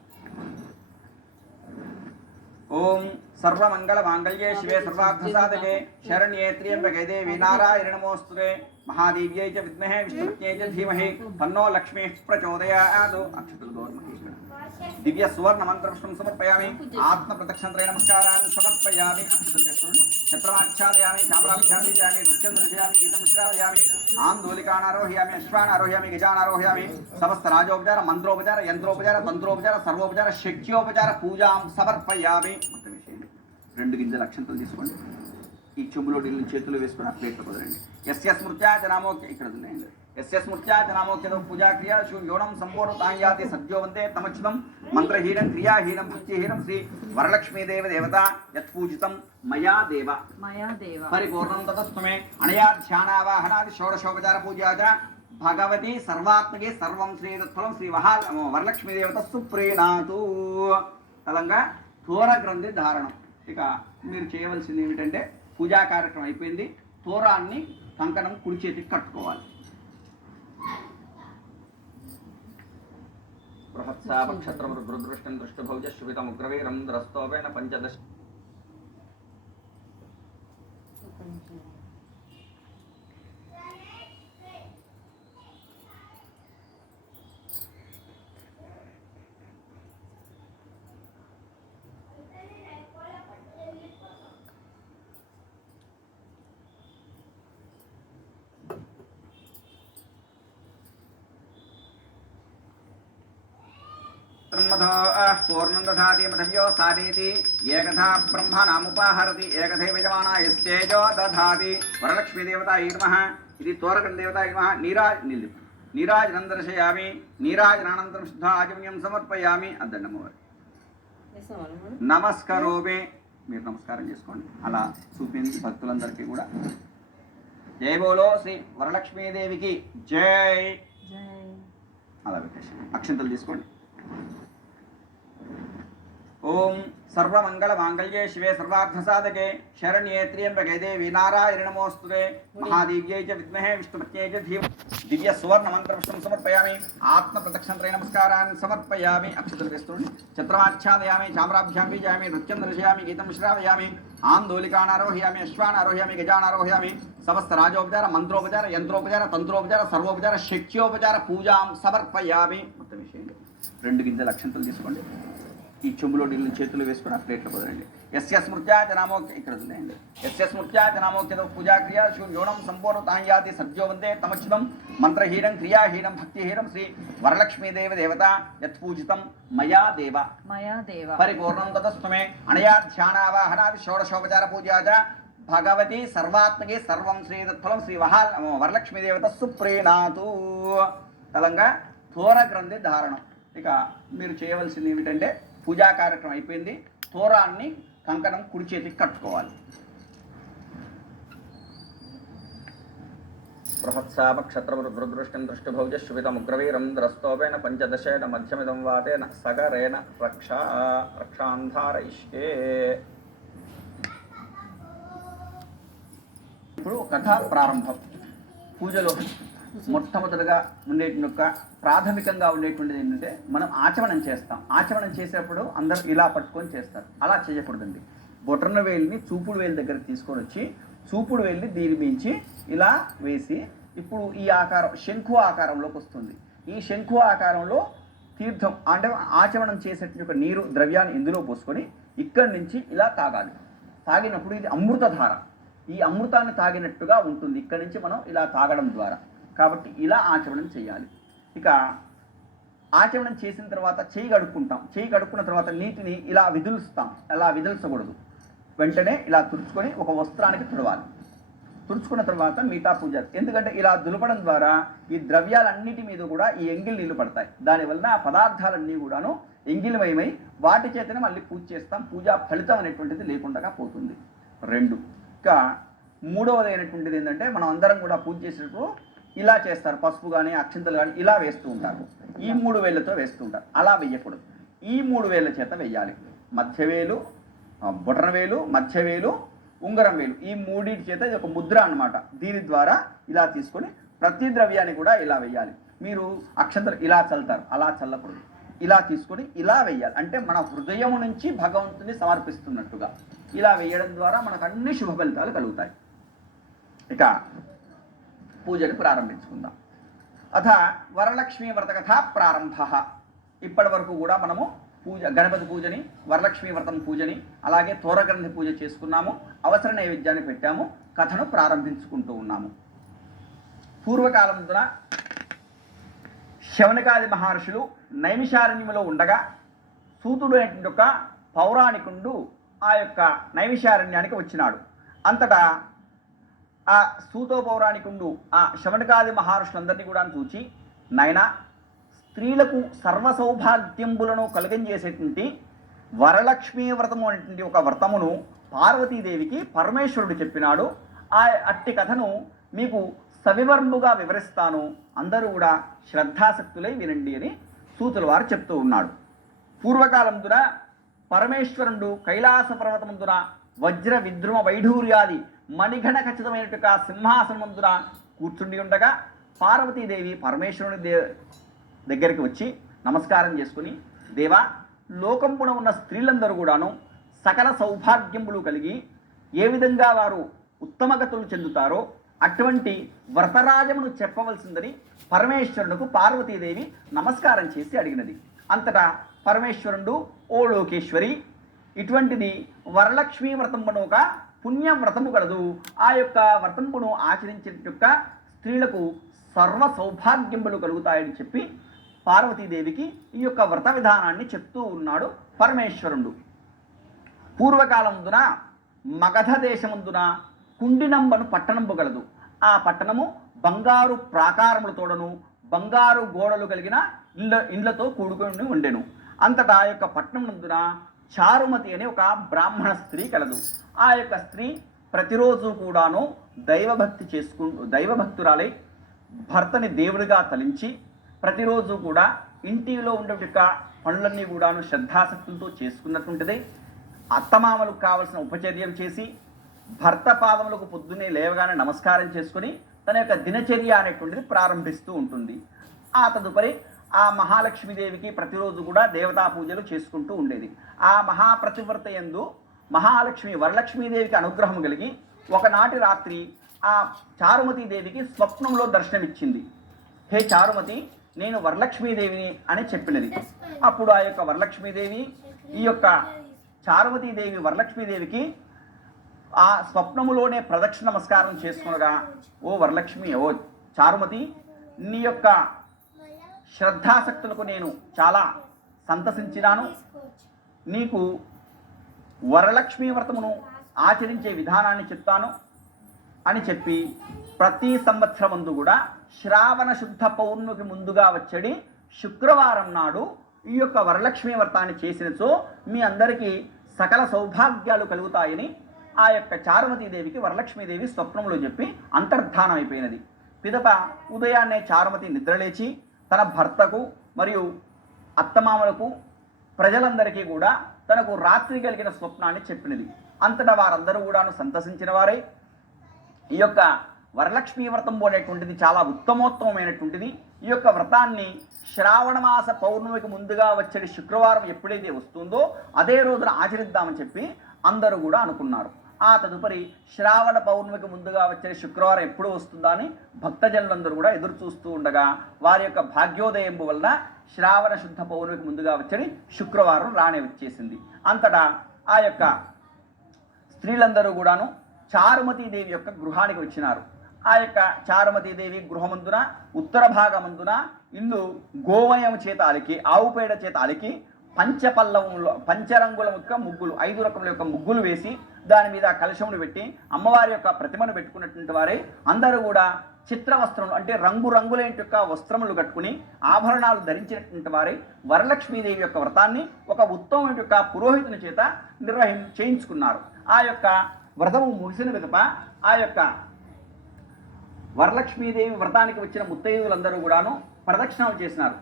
ఓం సర్వమంగళ మాంగళ్యే శివే సర్వార్థసాధకే శరణ్యే త్ర్యంబకే దేవి నారాయణ నమోస్తుతే महादेव्यै च विद्महे विष्णुपत्न्यै च धीमहि तन्नो लक्ष्मीः प्रचोदयात् दिव्य सुवर्ण मंत्रपुष्पं समर्पयामि आत्म प्रदक्षिणत्रय नमस्कारान् समर्पयामि छत्रमाच्छादयामि चामराच्छादयामि नृत्यं दर्शयामि गीतं श्रावयामि आन्दोलिकान् आरोहयामि अश्वान् आरोहयामि गजान् आरोहयामि समस्त राजोपचार मंत्रोपचार यंत्रोपचार तंत्रोपचार सर्वोपचार शक्योपचार पूजां समर्पयामि రెండు గింజల అక్షంతలు తీసుకోండి ఈ చెంబులో నీళ్ళు చేతులు వేసుకొని ఆ ప్లేట్లో కుదరండి ఎస్య స్మృత్యా జనామోక్య ఇక్కడ ఉన్నాయండి ఎస్య స్మృత్యా జనామోక్యతో పూజా క్రియా యోనం సంపూర్ణ తాంయాతి సద్యోవంతే తమచ్యుతం మంత్రహీనం క్రియాహీనం భక్తిహీనం శ్రీ వరలక్ష్మీ దేవత యత్పూజితం మయా దేవ పరిపూర్ణం తతస్త్వమే అనయా ధ్యానావాహనాది షోడశోపచార పూజాచ భగవతి సర్వాత్మకే సర్వం శ్రీదత్ఫలం శ్రీ వరలక్ష్మీ దేవత సుప్రీణాతు తలంగా తోర గ్రంథి ధారణం ఇక మీరు చేయవలసింది ఏమిటంటే పూజా కార్యక్రమం అయిపోయింది తోరాన్ని కంకణం కుడి చేతికి కట్టుకోవాలి బృహత్సాపక్షత్రం రుద్రదృష్టం దృష్టభౌజ శుభితం ఉగ్రవీరం ద్రస్తోపేన పంచదశ మధో పూర్ణం దధాతి మధవ్యో సారీతి ఏకథా బ్రహ్మణాముపాహరతి ఏకథైవ యజమానాయస్తేజో దధాతి వరలక్ష్మీదేవతాయై నమః ఇది తోరగణదేవతాయై నమః నీరాజనం దర్శయామి నీరాజనానంతరం శుద్ధాచమన్యం సమర్పయామి అద్దన్నమ్మవారు నమస్కరోమే మీరు నమస్కారం చేసుకోండి అలా చూపింది భక్తులందరికీ కూడా జై బోలో శ్రీ వరలక్ష్మీదేవికి జై అలా పెట్టేసి అక్షంతలు తీసుకోండి ఓం సర్వమంగళ మాంగళ్యే శివే సర్వార్థ సాధకే శరణ్యే త్ర్యంబకే దేవి నారాయణ నమోస్తుతే మహాదేవ్యై చ విద్మహే విష్ణుపత్యై చ ధీమహి దివ్య సువర్ణ మంత్రపుష్పం సమర్పయామి ఆత్మ ప్రదక్షిణత్రయ నమస్కారాన్ని సమర్పయామి అక్షతలు వేస్తూండి చిత్రమాచ్ఛాదయామి చామ్రాభ్యాం బీజామి నృత్యం దర్శయామి గీతం శ్రావయామి ఆందోళికానారోహయామి అశ్వానారోహయామి గజానారోహయామి సమస్త రాజోపచార మంత్రోపచార యంత్రోపచార తంత్రోపచార సర్వోపచార శక్త్యోపచార పూజాం సమర్పయామి మొత్తం విషయం 2 గింజల అక్షంతలు తీసుకోండి ఈ చెంబులో నీళ్ళు చేతులు వేసుకొని ఆ ప్లేట్లో కుదరండి ఎస్య స్మృత్యాచనామోక్తి ఇక్కడ ఉందండి ఎస్య స్మృత్యాచనామోక్తితో పూజాక్రియా శూన్యోణం సంపూర్ణతాయాతి సద్యో వందే తమచ్యుతం మంత్రహీనం క్రియాహీనం భక్తిహీనం శ్రీ వరలక్ష్మీదేవ దేవత యత్పూజితం మయా దేవ పరిపూర్ణం తతస్తుమే అనయా ధ్యానావాహనాది షోడశోపచార పూజాచ భగవతి సర్వాత్మకే సర్వం శ్రీదత్ఫలం శ్రీ వరలక్ష్మీ దేవత సుప్రీణాతు తలంగా థోర గ్రంథి ధారణం ఇక మీరు చేయవలసింది ఏమిటంటే పూజా కార్యక్రమం అయిపోయింది తోరాన్ని కంకణం కుడి చేతికి కట్టుకోవాలి బృహత్సాపక్షత్రవృదృష్టం దృష్టిభౌజ శుభితముగ్రవీరం ద్రస్తోపేన పంచదశేన మధ్యమిదం వాతేన సగరేణ రక్షాంధారయిష్యే ఇప్పుడు కథ ప్రారంభం పూజలో మొట్టమొదటిగా ఉండేటువంటి ప్రాథమికంగా ఉండేటువంటిది ఏంటంటే మనం ఆచమనం చేస్తాం ఆచమనం చేసేప్పుడు అందరూ ఇలా పట్టుకొని చేస్తారు అలా చేయకూడదండి బొటన వేలిని చూపుడు వేలు దగ్గర తీసుకొని వచ్చి చూపుడు వేలిని దీని మించి ఇలా వేసి ఇప్పుడు ఈ ఆకారం శంఖు ఆకారంలోకి వస్తుంది ఈ శంఖు ఆకారంలో తీర్థం అంటే ఆచమనం చేసేటువంటి నీరు ద్రవ్యాన్ని ఇందులో పోసుకొని ఇక్కడి నుంచి ఇలా తాగాలి తాగినప్పుడు ఇది అమృతధార ఈ అమృతాన్ని తాగినట్టుగా ఉంటుంది ఇక్కడి నుంచి మనం ఇలా తాగడం ద్వారా కాబట్టి ఇలా ఆచమనం చేయాలి ఇక ఆచమనం చేసిన తర్వాత చేయి కడుక్కుంటాం చేయి కడుక్కున్న తర్వాత నీటిని ఇలా విదులుస్తాం అలా విదుల్చకూడదు వెంటనే ఇలా తుడుచుకొని ఒక వస్త్రానికి తుడవాలి తుడుచుకున్న తర్వాత మిగతా పూజ ఎందుకంటే ఇలా దులపడం ద్వారా ఈ ద్రవ్యాలన్నిటి మీద కూడా ఈ ఎంగిల్ నీళ్లు పడతాయి దానివల్ల ఆ పదార్థాలన్నీ కూడాను ఎంగిలిమయమై వాటి చేతనే మళ్ళీ పూజ చేస్తాం పూజా ఫలితం అనేటువంటిది లేకుండా పోతుంది 2 ఇంకా మూడవది అయినటువంటిది ఏంటంటే మనం అందరం కూడా పూజ చేసేటప్పుడు ఇలా చేస్తారు పసుపు కానీ అక్షంతలు కానీ ఇలా వేస్తూ ఉంటారు ఈ 3 వేళ్ళతో వేస్తూ ఉంటారు అలా వేయకూడదు ఈ 3 వేళ్ళ చేత వేయాలి మధ్యవేలు బొటనవేలు మధ్యవేలు ఉంగరం వేలు ఈ 3 చేత ఇది ఒక ముద్ర అన్నమాట దీని ద్వారా ఇలా తీసుకొని ప్రతి ద్రవ్యాన్ని కూడా ఇలా వేయాలి మీరు అక్షంతలు ఇలా చల్లుతారు అలా చల్లకూడదు ఇలా తీసుకొని ఇలా వేయాలి అంటే మన హృదయం నుంచి భగవంతుని సమర్పిస్తున్నట్టుగా ఇలా వేయడం ద్వారా మనకు అన్ని శుభ ఫలితాలు కలుగుతాయి ఇక పూజను ప్రారంభించుకుందాం అథ వరలక్ష్మీ వ్రత కథ ప్రారంభ ఇప్పటి వరకు కూడా మనము పూజ గణపతి పూజని వరలక్ష్మీ వ్రతం పూజని అలాగే తోరగ్రంథి పూజ చేసుకున్నాము అవసర నైవేద్యాన్ని పెట్టాము కథను ప్రారంభించుకుంటూ ఉన్నాము పూర్వకాలంలో శౌనకాది మహర్షులు నైమిషారణ్యములో ఉండగా సూతుడు అనేటువంటి ఒక పౌరాణికుడు ఆ యొక్క నైమిషారణ్యానికి వచ్చినాడు అంతటా ఆ సూతో పౌరాణికుడు ఆ శౌనకాది మహర్షులందరినీ కూడా చూచి నాయనా స్త్రీలకు సర్వ సౌభాగ్యంబులను కలిగంచేసేటువంటి వరలక్ష్మీ వ్రతము అనేటువంటి ఒక వ్రతమును పార్వతీదేవికి పరమేశ్వరుడు చెప్పినాడు ఆ అట్టి కథను మీకు సవివర్ముగా వివరిస్తాను అందరూ కూడా శ్రద్ధాసక్తులై వినండి అని సూతుల వారు చెప్తూ ఉన్నాడు పూర్వకాలందున పరమేశ్వరుడు కైలాస పర్వతముందున వజ్ర విద్రుమ వైఢూర్యాది మణిఘన ఖచ్చితమైనట్టుగా సింహాసనమందున కూర్చుండి ఉండగా పార్వతీదేవి పరమేశ్వరుని దగ్గరికి వచ్చి నమస్కారం చేసుకుని దేవా లోకంపున ఉన్న స్త్రీలందరూ కూడాను సకల సౌభాగ్యములు కలిగి ఏ విధంగా వారు ఉత్తమగతులు చెందుతారో అటువంటి వ్రతరాజమును చెప్పవలసిందని పరమేశ్వరునికి పార్వతీదేవి నమస్కారం చేసి అడిగినది అంతటా పరమేశ్వరుడు ఓ లోకేశ్వరి ఇటువంటిది వరలక్ష్మీ వ్రతమును ఒక పుణ్య వ్రతము కలదు ఆ యొక్క వ్రతమును ఆచరించే యొక్క స్త్రీలకు సర్వ సౌభాగ్యములు కలుగుతాయని చెప్పి పార్వతీదేవికి ఈ యొక్క వ్రత విధానాన్ని చెప్తూ ఉన్నాడు పరమేశ్వరుడు. పూర్వకాలముందున మగధ దేశముందున కుండినంబను పట్టణంబు గలదు. ఆ పట్టణము బంగారు ప్రాకారములతోడను బంగారు గోడలు కలిగిన ఇండ్లతో కూడుకొని ఉండెను. అంతటా ఆ యొక్క పట్టణం నందున చారుమతి అనే ఒక బ్రాహ్మణ స్త్రీ కలదు. ఆ యొక్క స్త్రీ ప్రతిరోజు కూడాను దైవభక్తురాలై భర్తని దేవుడిగా తలించి ప్రతిరోజు కూడా ఇంటిలో ఉండే యొక్క పనులన్నీ కూడాను శ్రద్ధాసక్తులతో చేసుకున్నట్టుంటుంది. అత్తమామలకు కావలసిన ఉపచర్యలు చేసి భర్త పాదములకు పొద్దున్నే లేవగానే నమస్కారం చేసుకుని తన యొక్క దినచర్య అనేటువంటిది ప్రారంభిస్తూ ఉంటుంది. ఆ తదుపరి ఆ మహాలక్ష్మీదేవికి ప్రతిరోజు కూడా దేవతా పూజలు చేసుకుంటూ ఉండేది. ఆ మహాప్రతివ్రత యందు మహాలక్ష్మి వరలక్ష్మీదేవికి అనుగ్రహం కలిగి ఒకనాటి రాత్రి ఆ చారుమతీదేవికి స్వప్నంలో దర్శనమిచ్చింది. హే చారుమతి, నేను వరలక్ష్మీదేవిని అని చెప్పినది. అప్పుడు ఆ యొక్క వరలక్ష్మీదేవి ఈ యొక్క చారుమతీదేవి వరలక్ష్మీదేవికి ఆ స్వప్నములోనే ప్రదక్షిణ నమస్కారం చేసుకునగా, ఓ వరలక్ష్మి, ఓ చారుమతి, నీ యొక్క శ్రద్ధాసక్తులకు నేను చాలా సంతసించినాను. నీకు వరలక్ష్మీ వ్రతమును ఆచరించే విధానాన్ని చెప్తాను అని చెప్పి ప్రతి సంవత్సరమందు కూడా శ్రావణ శుద్ధ పౌర్ణమికి ముందుగా వచ్చడి శుక్రవారం నాడు ఈ యొక్క వరలక్ష్మీ వ్రతాన్ని చేసినచో మీ అందరికీ సకల సౌభాగ్యాలు కలుగుతాయని ఆ యొక్క చారుమతీదేవికి వరలక్ష్మీదేవి స్వప్నంలో చెప్పి అంతర్ధానం అయిపోయినది. పిదప ఉదయాన్నే చారుమతి నిద్రలేచి తన భర్తకు మరియు అత్తమామలకు ప్రజలందరికీ కూడా తనకు రాత్రి కలిగిన స్వప్నాన్ని చెప్పినది. అంతటా వారందరూ కూడాను సంతసించిన వారై ఈ యొక్క వరలక్ష్మీ వ్రతం అనేటువంటిది చాలా ఉత్తమోత్తమైనటువంటిది. ఈ యొక్క వ్రతాన్ని శ్రావణ మాస పౌర్ణమికి ముందుగా వచ్చే శుక్రవారం ఎప్పుడైతే వస్తుందో అదే రోజున ఆచరిద్దామని చెప్పి అందరూ కూడా అనుకున్నారు. ఆ తదుపరి శ్రావణ పౌర్ణమికి ముందుగా వచ్చే శుక్రవారం ఎప్పుడు వస్తుందా అని భక్తజనులందరూ కూడా ఎదురు చూస్తూ ఉండగా వారి యొక్క భాగ్యోదయం వలన శ్రావణ శుద్ధ పౌర్ణమికి ముందుగా వచ్చని శుక్రవారం రానే వచ్చేసింది. అంతటా ఆ యొక్క స్త్రీలందరూ కూడాను చారుమతీదేవి యొక్క గృహానికి వచ్చినారు. ఆ యొక్క చారుమతీదేవి గృహమందున ఉత్తర భాగమందున ఇల్లు గోమయం చేత అలికి, ఆవు పేడ చేత అలికి, పంచపల్లవంలో పంచరంగుల యొక్క ముగ్గులు, 5 రకముల యొక్క ముగ్గులు వేసి దాని మీద కలశమును పెట్టి అమ్మవారి యొక్క ప్రతిమను పెట్టుకున్నటువంటి వారే అందరూ కూడా చిత్ర వస్త్రములు అంటే రంగురంగులైన యొక్క వస్త్రములు కట్టుకుని ఆభరణాలు ధరించినటువంటి వారే వరలక్ష్మీదేవి యొక్క వ్రతాన్ని ఒక ఉత్తమమైన యొక్క పురోహితుని చేత చేయించుకున్నారు. ఆ యొక్క వ్రతము ముగిసిన విధప ఆ యొక్క వరలక్ష్మీదేవి వ్రతానికి వచ్చిన ముత్తైదువులందరూ కూడాను ప్రదక్షిణలు చేసినారు.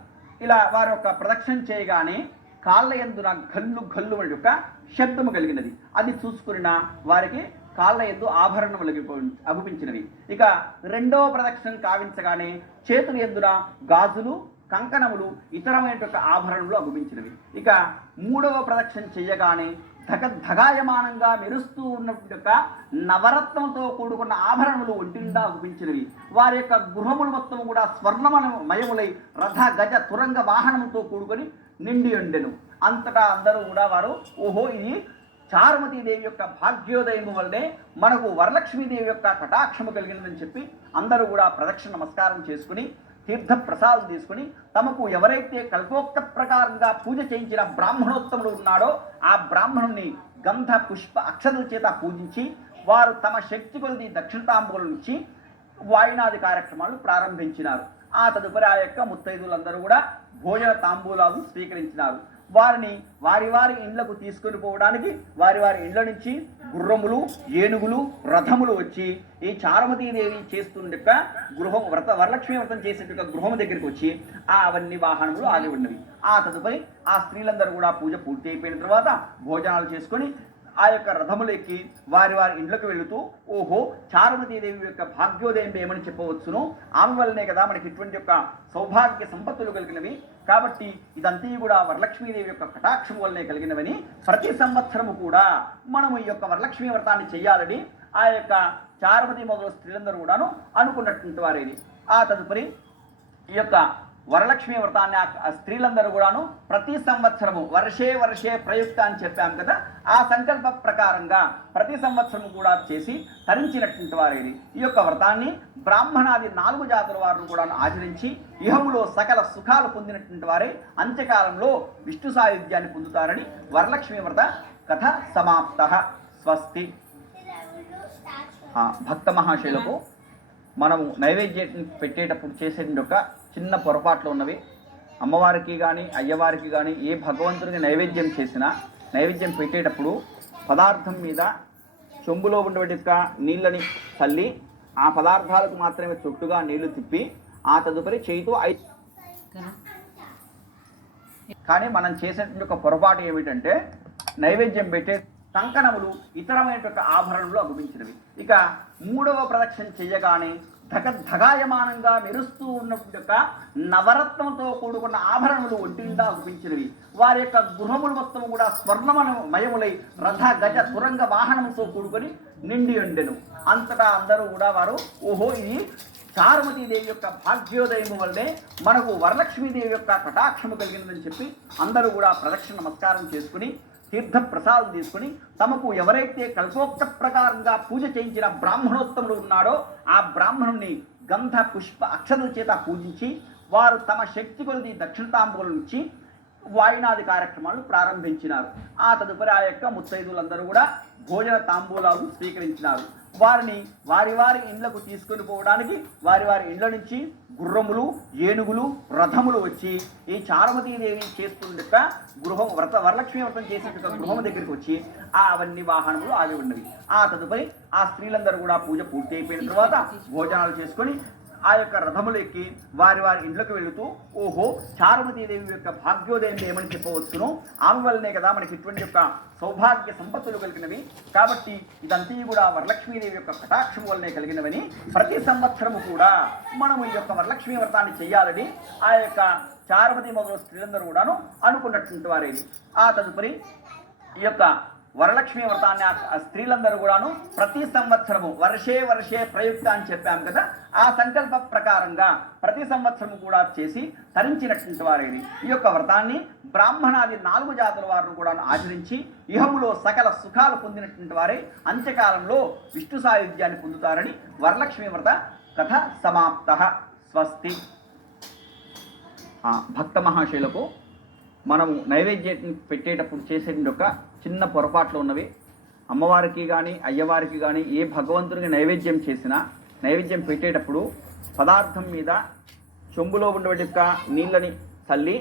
ఇలా వారి యొక్క ప్రదక్షిణ చేయగానే కాళ్ళ యందున గల్లు గల్లు వంటి యొక్క శబ్దము కలిగినది. అది చూసుకున్న వారికి కాళ్ళ యందు ఆభరణములు అగుపించినవి. ఇక రెండవ ప్రదక్షిణ కావించగానే చేతుల యందున గాజులు, కంకణములు, ఇతరమైన యొక్క ఆభరణములు అగుపించినవి. ఇక మూడవ ప్రదక్షిణ చేయగానే ధగాయమానంగా మెరుస్తూ ఉన్నటువంటి యొక్క నవరత్నంతో కూడుకున్న ఆభరణములు ఒంటిండా అగుపించినవి. వారి యొక్క గృహములు మొత్తం కూడా స్వర్ణమయములై రథ గజ తురంగ వాహనముతో కూడుకొని నిండి ఉండెను. అంతటా అందరూ కూడా వారు ఓహో, ఇది చారుమతీదేవి యొక్క భాగ్యోదయము వల్లనే మనకు వరలక్ష్మీదేవి యొక్క కటాక్షము కలిగినదని చెప్పి అందరూ కూడా ప్రదక్షిణ నమస్కారం చేసుకుని తీర్థ ప్రసాదం తీసుకుని తమకు ఎవరైతే కల్పోక్త ప్రకారంగా పూజ చేయించిన బ్రాహ్మణోత్తముడు ఉన్నాడో ఆ బ్రాహ్మణుని గంధ పుష్ప అక్షతల చేత పూజించి వారు తమ శక్తి కొలది దక్షిణతాంబూలం ఇచ్చి వాయినాది కార్యక్రమాలు ప్రారంభించినారు. ఆ తదుపరి ఆ యొక్క ముత్తైదులందరూ కూడా భోజన తాంబూలాలు స్వీకరించినారు. వారిని వారి వారి ఇండ్లకు తీసుకొని పోవడానికి వారి వారి ఇండ్ల నుంచి గుర్రములు, ఏనుగులు, రథములు వచ్చి ఈ చారుమతీదేవి చేస్తుండే గృహం వరలక్ష్మీ వ్రతం చేసే గృహం దగ్గరికి వచ్చి అవన్నీ వాహనములు ఆగి ఉన్నవి. ఆ తదుపరి ఆ స్త్రీలందరూ కూడా పూజ పూర్తి అయిపోయిన తర్వాత భోజనాలు చేసుకొని ఆ యొక్క రథములు ఎక్కి వారి వారి ఇండ్లకు వెళుతూ ఓహో, చారుమతీదేవి యొక్క భాగ్యోదయం ఏమని చెప్పవచ్చును, ఆమె వల్లనే కదా మనకి ఇటువంటి యొక్క సౌభాగ్య సంపత్తులు కలిగినవి, కాబట్టి ఇదంతా కూడా వరలక్ష్మీదేవి యొక్క కటాక్షం వల్లనే కలిగినవని ప్రతి సంవత్సరము కూడా మనము ఈ యొక్క వరలక్ష్మీ వ్రతాన్ని చెయ్యాలని ఆ యొక్క చారుమతి మొదలు స్త్రీలందరూ కూడాను అనుకున్నటువంటి వారేది. ఆ తదుపరి ఈ యొక్క వరలక్ష్మి వ్రతాన్ని ఆ స్త్రీలందరూ కూడాను ప్రతి సంవత్సరము వర్షే వర్షే ప్రయుక్త అని చెప్పాం కదా, ఆ సంకల్ప ప్రకారంగా ప్రతి సంవత్సరము కూడా చేసి తరించినటువంటి వారేది. ఈ యొక్క వ్రతాన్ని బ్రాహ్మణాది 4 జాతుల వారు కూడా ఆచరించి ఇహములో సకల సుఖాలు పొందినటువంటి వారే అంత్యకాలంలో విష్ణు సాయుధ్యాన్ని పొందుతారని వరలక్ష్మి వ్రత కథ సమాప్త. స్వస్తి. భక్త మహాశయులకు మనము నైవేద్యం పెట్టేటప్పుడు చేసే ఒక చిన్న పొరపాట్లు ఉన్నవి. అమ్మవారికి కానీ అయ్యవారికి కానీ ఏ భగవంతుడికి నైవేద్యం చేసినా నైవేద్యం పెట్టేటప్పుడు పదార్థం మీద చెంబులో ఉన్నటువంటి నీళ్ళని చల్లి ఆ పదార్థాలకు మాత్రమే చుట్టుగా నీళ్లు తిప్పి ఆ తదుపరి చేయితో కానీ మనం చేసేటువంటి ఒక పొరపాటు ఏమిటంటే నైవేద్యం పెట్టే కంకణములు ఇతరమైనటువంటి ఆభరణలు అగుపించినవి. ఇక 3వ ప్రదక్షిణ చేయగానే ధగాయమానంగా మెరుస్తూ ఉన్నటువంటి యొక్క నవరత్నంతో కూడుకున్న ఆభరణములు ఒంటిండా అగుపించినవి. వారి యొక్క గృహములు మొత్తం కూడా స్వర్ణమయములై రథ గజ తురంగ వాహనంతో కూడుకొని నిండి ఉండెను. అంతటా అందరూ కూడా వారు ఓహో ఇది చారుమతీదేవి యొక్క భాగ్యోదయము వల్లనే మనకు వరలక్ష్మీదేవి యొక్క కటాక్షము కలిగిందని చెప్పి అందరూ కూడా ప్రదక్షిణ నమస్కారం చేసుకుని తీర్థ ప్రసాదం తీసుకుని తమకు ఎవరైతే కల్పోక్త ప్రకారంగా పూజ చేయించిన బ్రాహ్మణోత్తముడు ఉన్నాడో ఆ బ్రాహ్మణుని గంధ పుష్ప అక్షతల చేత పూజించి వారు తమ శక్తి కొలది దక్షిణతాంబూలం ఇచ్చి వాయినాది కార్యక్రమాలు ప్రారంభించినారు. ఆ తదుపరి ఆ యొక్క ముత్తైదులందరూ కూడా భోజన తాంబూలాలు స్వీకరించినారు. వారిని వారి వారి ఇండ్లకు తీసుకొని పోవడానికి వారి వారి ఇండ్ల నుంచి గుర్రములు ఏనుగులు రథములు వచ్చి ఈ చారుమతీదేవి చేస్తున్న గృహం వరలక్ష్మి వ్రతం చేసిన గృహం దగ్గరికి వచ్చి అవన్నీ వాహనములు ఆగి ఉన్నవి. ఆ తదుపరి ఆ స్త్రీలందరూ కూడా పూజ పూర్తి అయిపోయిన తర్వాత భోజనాలు చేసుకొని ఆ యొక్క రథములు ఎక్కి వారి వారి ఇండ్లకు వెళుతూ ఓహో చారుమతీదేవి యొక్క భాగ్యోదయం ఏమని చెప్పవచ్చును, ఆమె వల్లనే కదా మనకి ఇటువంటి యొక్క సౌభాగ్య సంపత్తులు కలిగినవి. కాబట్టి ఇదంతా కూడా వరలక్ష్మీదేవి యొక్క కటాక్షం వల్లనే కలిగినవని ప్రతి సంవత్సరము కూడా మనము ఈ యొక్క వరలక్ష్మీ వ్రతాన్ని చేయాలని ఆ యొక్క చారుమతి మొదలు స్త్రీలందరూ కూడాను అనుకున్నటువంటి వారేది. ఆ తదుపరి ఈ యొక్క వరలక్ష్మి వ్రతాన్ని ఆ స్త్రీలందరూ కూడాను ప్రతి సంవత్సరము వర్షే వర్షే ప్రయుక్త అని చెప్పాం కదా, ఆ సంకల్ప ప్రకారంగా ప్రతి సంవత్సరము కూడా చేసి తరించినటువంటి వారేది. ఈ యొక్క వ్రతాన్ని బ్రాహ్మణాది 4 జాతుల వారు కూడా ఆచరించి ఇహములో సకల సుఖాలు పొందినటువంటి వారే అంత్యకాలంలో విష్ణు సాయుధ్యాన్ని పొందుతారని వరలక్ష్మి వ్రత కథ సమాప్త. స్వస్తి. భక్త మహాశయులకు మనము నైవేద్యం పెట్టేటప్పుడు చేసే ఒక చిన్న పొరపాట్లు ఉన్నవి. అమ్మవారికి కానీ అయ్యవారికి కానీ ఏ భగవంతుడికి నైవేద్యం చేసినా నైవేద్యం పెట్టేటప్పుడు పదార్థం మీద చెంబులో ఉన్నటువంటి నీళ్ళని చల్లి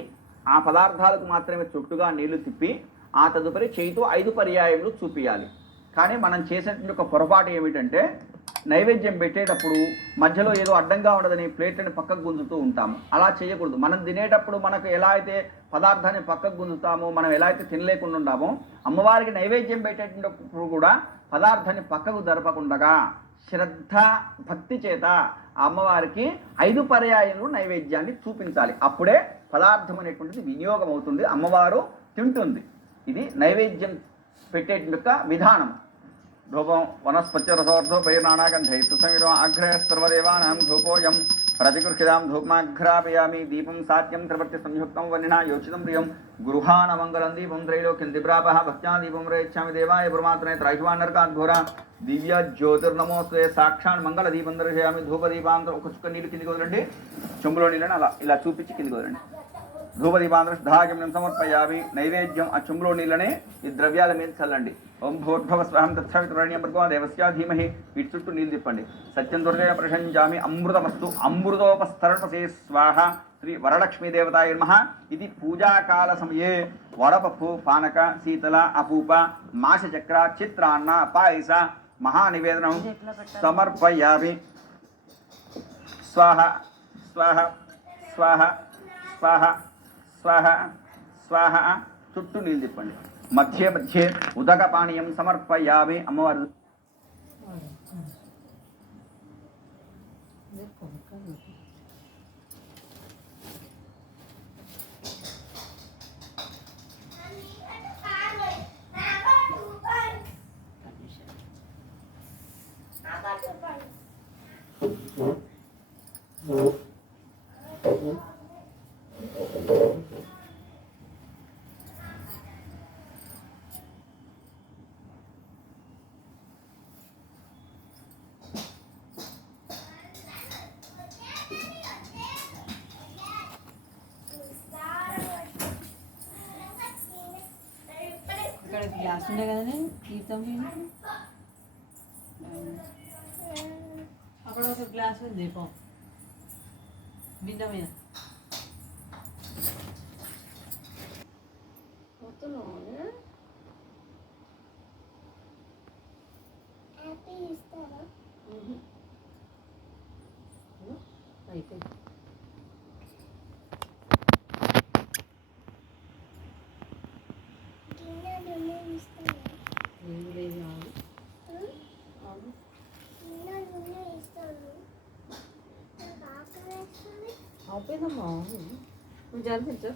ఆ పదార్థాలకు మాత్రమే చుట్టుగా నీళ్లు తిప్పి ఆ తదుపరి చేయితో 5 పర్యాయములు చూపియాలి. కానీ మనం చేసేటువంటి ఒక పొరపాటు ఏమిటంటే నైవేద్యం పెట్టేటప్పుడు మధ్యలో ఏదో అడ్డంగా ఉండదని ప్లేట్ని పక్కకు గుంజుతూ ఉంటాము. అలా చేయకూడదు. మనం తినేటప్పుడు మనకు ఎలా అయితే పదార్థాన్ని పక్కకు గుంజుతామో, మనం ఎలా అయితే తినలేకుండా ఉంటామో, అమ్మవారికి నైవేద్యం పెట్టేటప్పుడు కూడా పదార్థాన్ని పక్కకు జరపకుండా శ్రద్ధ భక్తి చేత అమ్మవారికి 5 పర్యాయములు నైవేద్యాన్ని చూపించాలి. అప్పుడే పదార్థం అనేటువంటిది వినియోగం అవుతుంది, అమ్మవారు తింటుంది. ఇది నైవేద్యం పెట్టేటువంటి విధానం. ధూపం వనస్పత్యరథోర్ధోపైర్నానాగంధై సుసంవిధం అగ్రహ సర్వదేవానాం ధూపోయం ప్రతిగృహ్యతాం ధూపమాఘ్రాపయామి దీపం సాత్యం త్రివర్తి సంయుక్తం వన్నినా యోచితం ప్రియం గృహానమంగళం దీపం త్రైలోక్యం దివ్రాపః భక్త్యా దీపం రేచ్ఛామి దేవాయ పరమాత్మనే త్రైహివానర్కాఘోర దివ్య జ్యోతిర్నమోస్తే సాక్షాన్ మంగళ దీపం దర్శయామి ధూపదీపాంతరం. ఒక చుక్క నీళ్ళు కిందికి వదలండి, చెంబులో నీళ్ళని అలా ఇలా చూపించి కిందికి వదలండి. ధూపదీపాంతరం సమర్పయామి. నైవేద్యం ఆ చెంబులో నీళ్ళనే ఈ ద్రవ్యాల మీద చల్లండి. ఓం భూర్భవ స్వహం తత్సవితుర్వరేణ్యం భర్గో దేవస్య ధీమహి. వీటి చుట్టూ నీళ్ళు తిప్పండి. సత్యం దుర్గేణ ప్రశంచామి అమృతమస్తు అమృతోపస్తరణసే స్వాహ. శ్రీ వరలక్ష్మీ దేవతాయ నమః. ఇది పూజాకాల సమయే వడపప్పు పానక శీతల అపూప మాసచక్ర చిత్రాన్న పాయస మహానివేదనం సమర్పయామి. స్వాహ స్వాహ స్వాహ స్వాహ స్వాహ స్వాహ. చుట్టూ నీళ్ళు తిప్పండి. మధ్య మధ్య ఉదక పానీయం సమర్పయామి. అమ్మవారు గ్లాస్ ఉండే కదనే తీర్థం అక్కడ ఒక గ్లాస్ ఉంది దీపం బిందె మీద అయితే లేదు ఆపేదమ్మా నువ్వు జరిపించు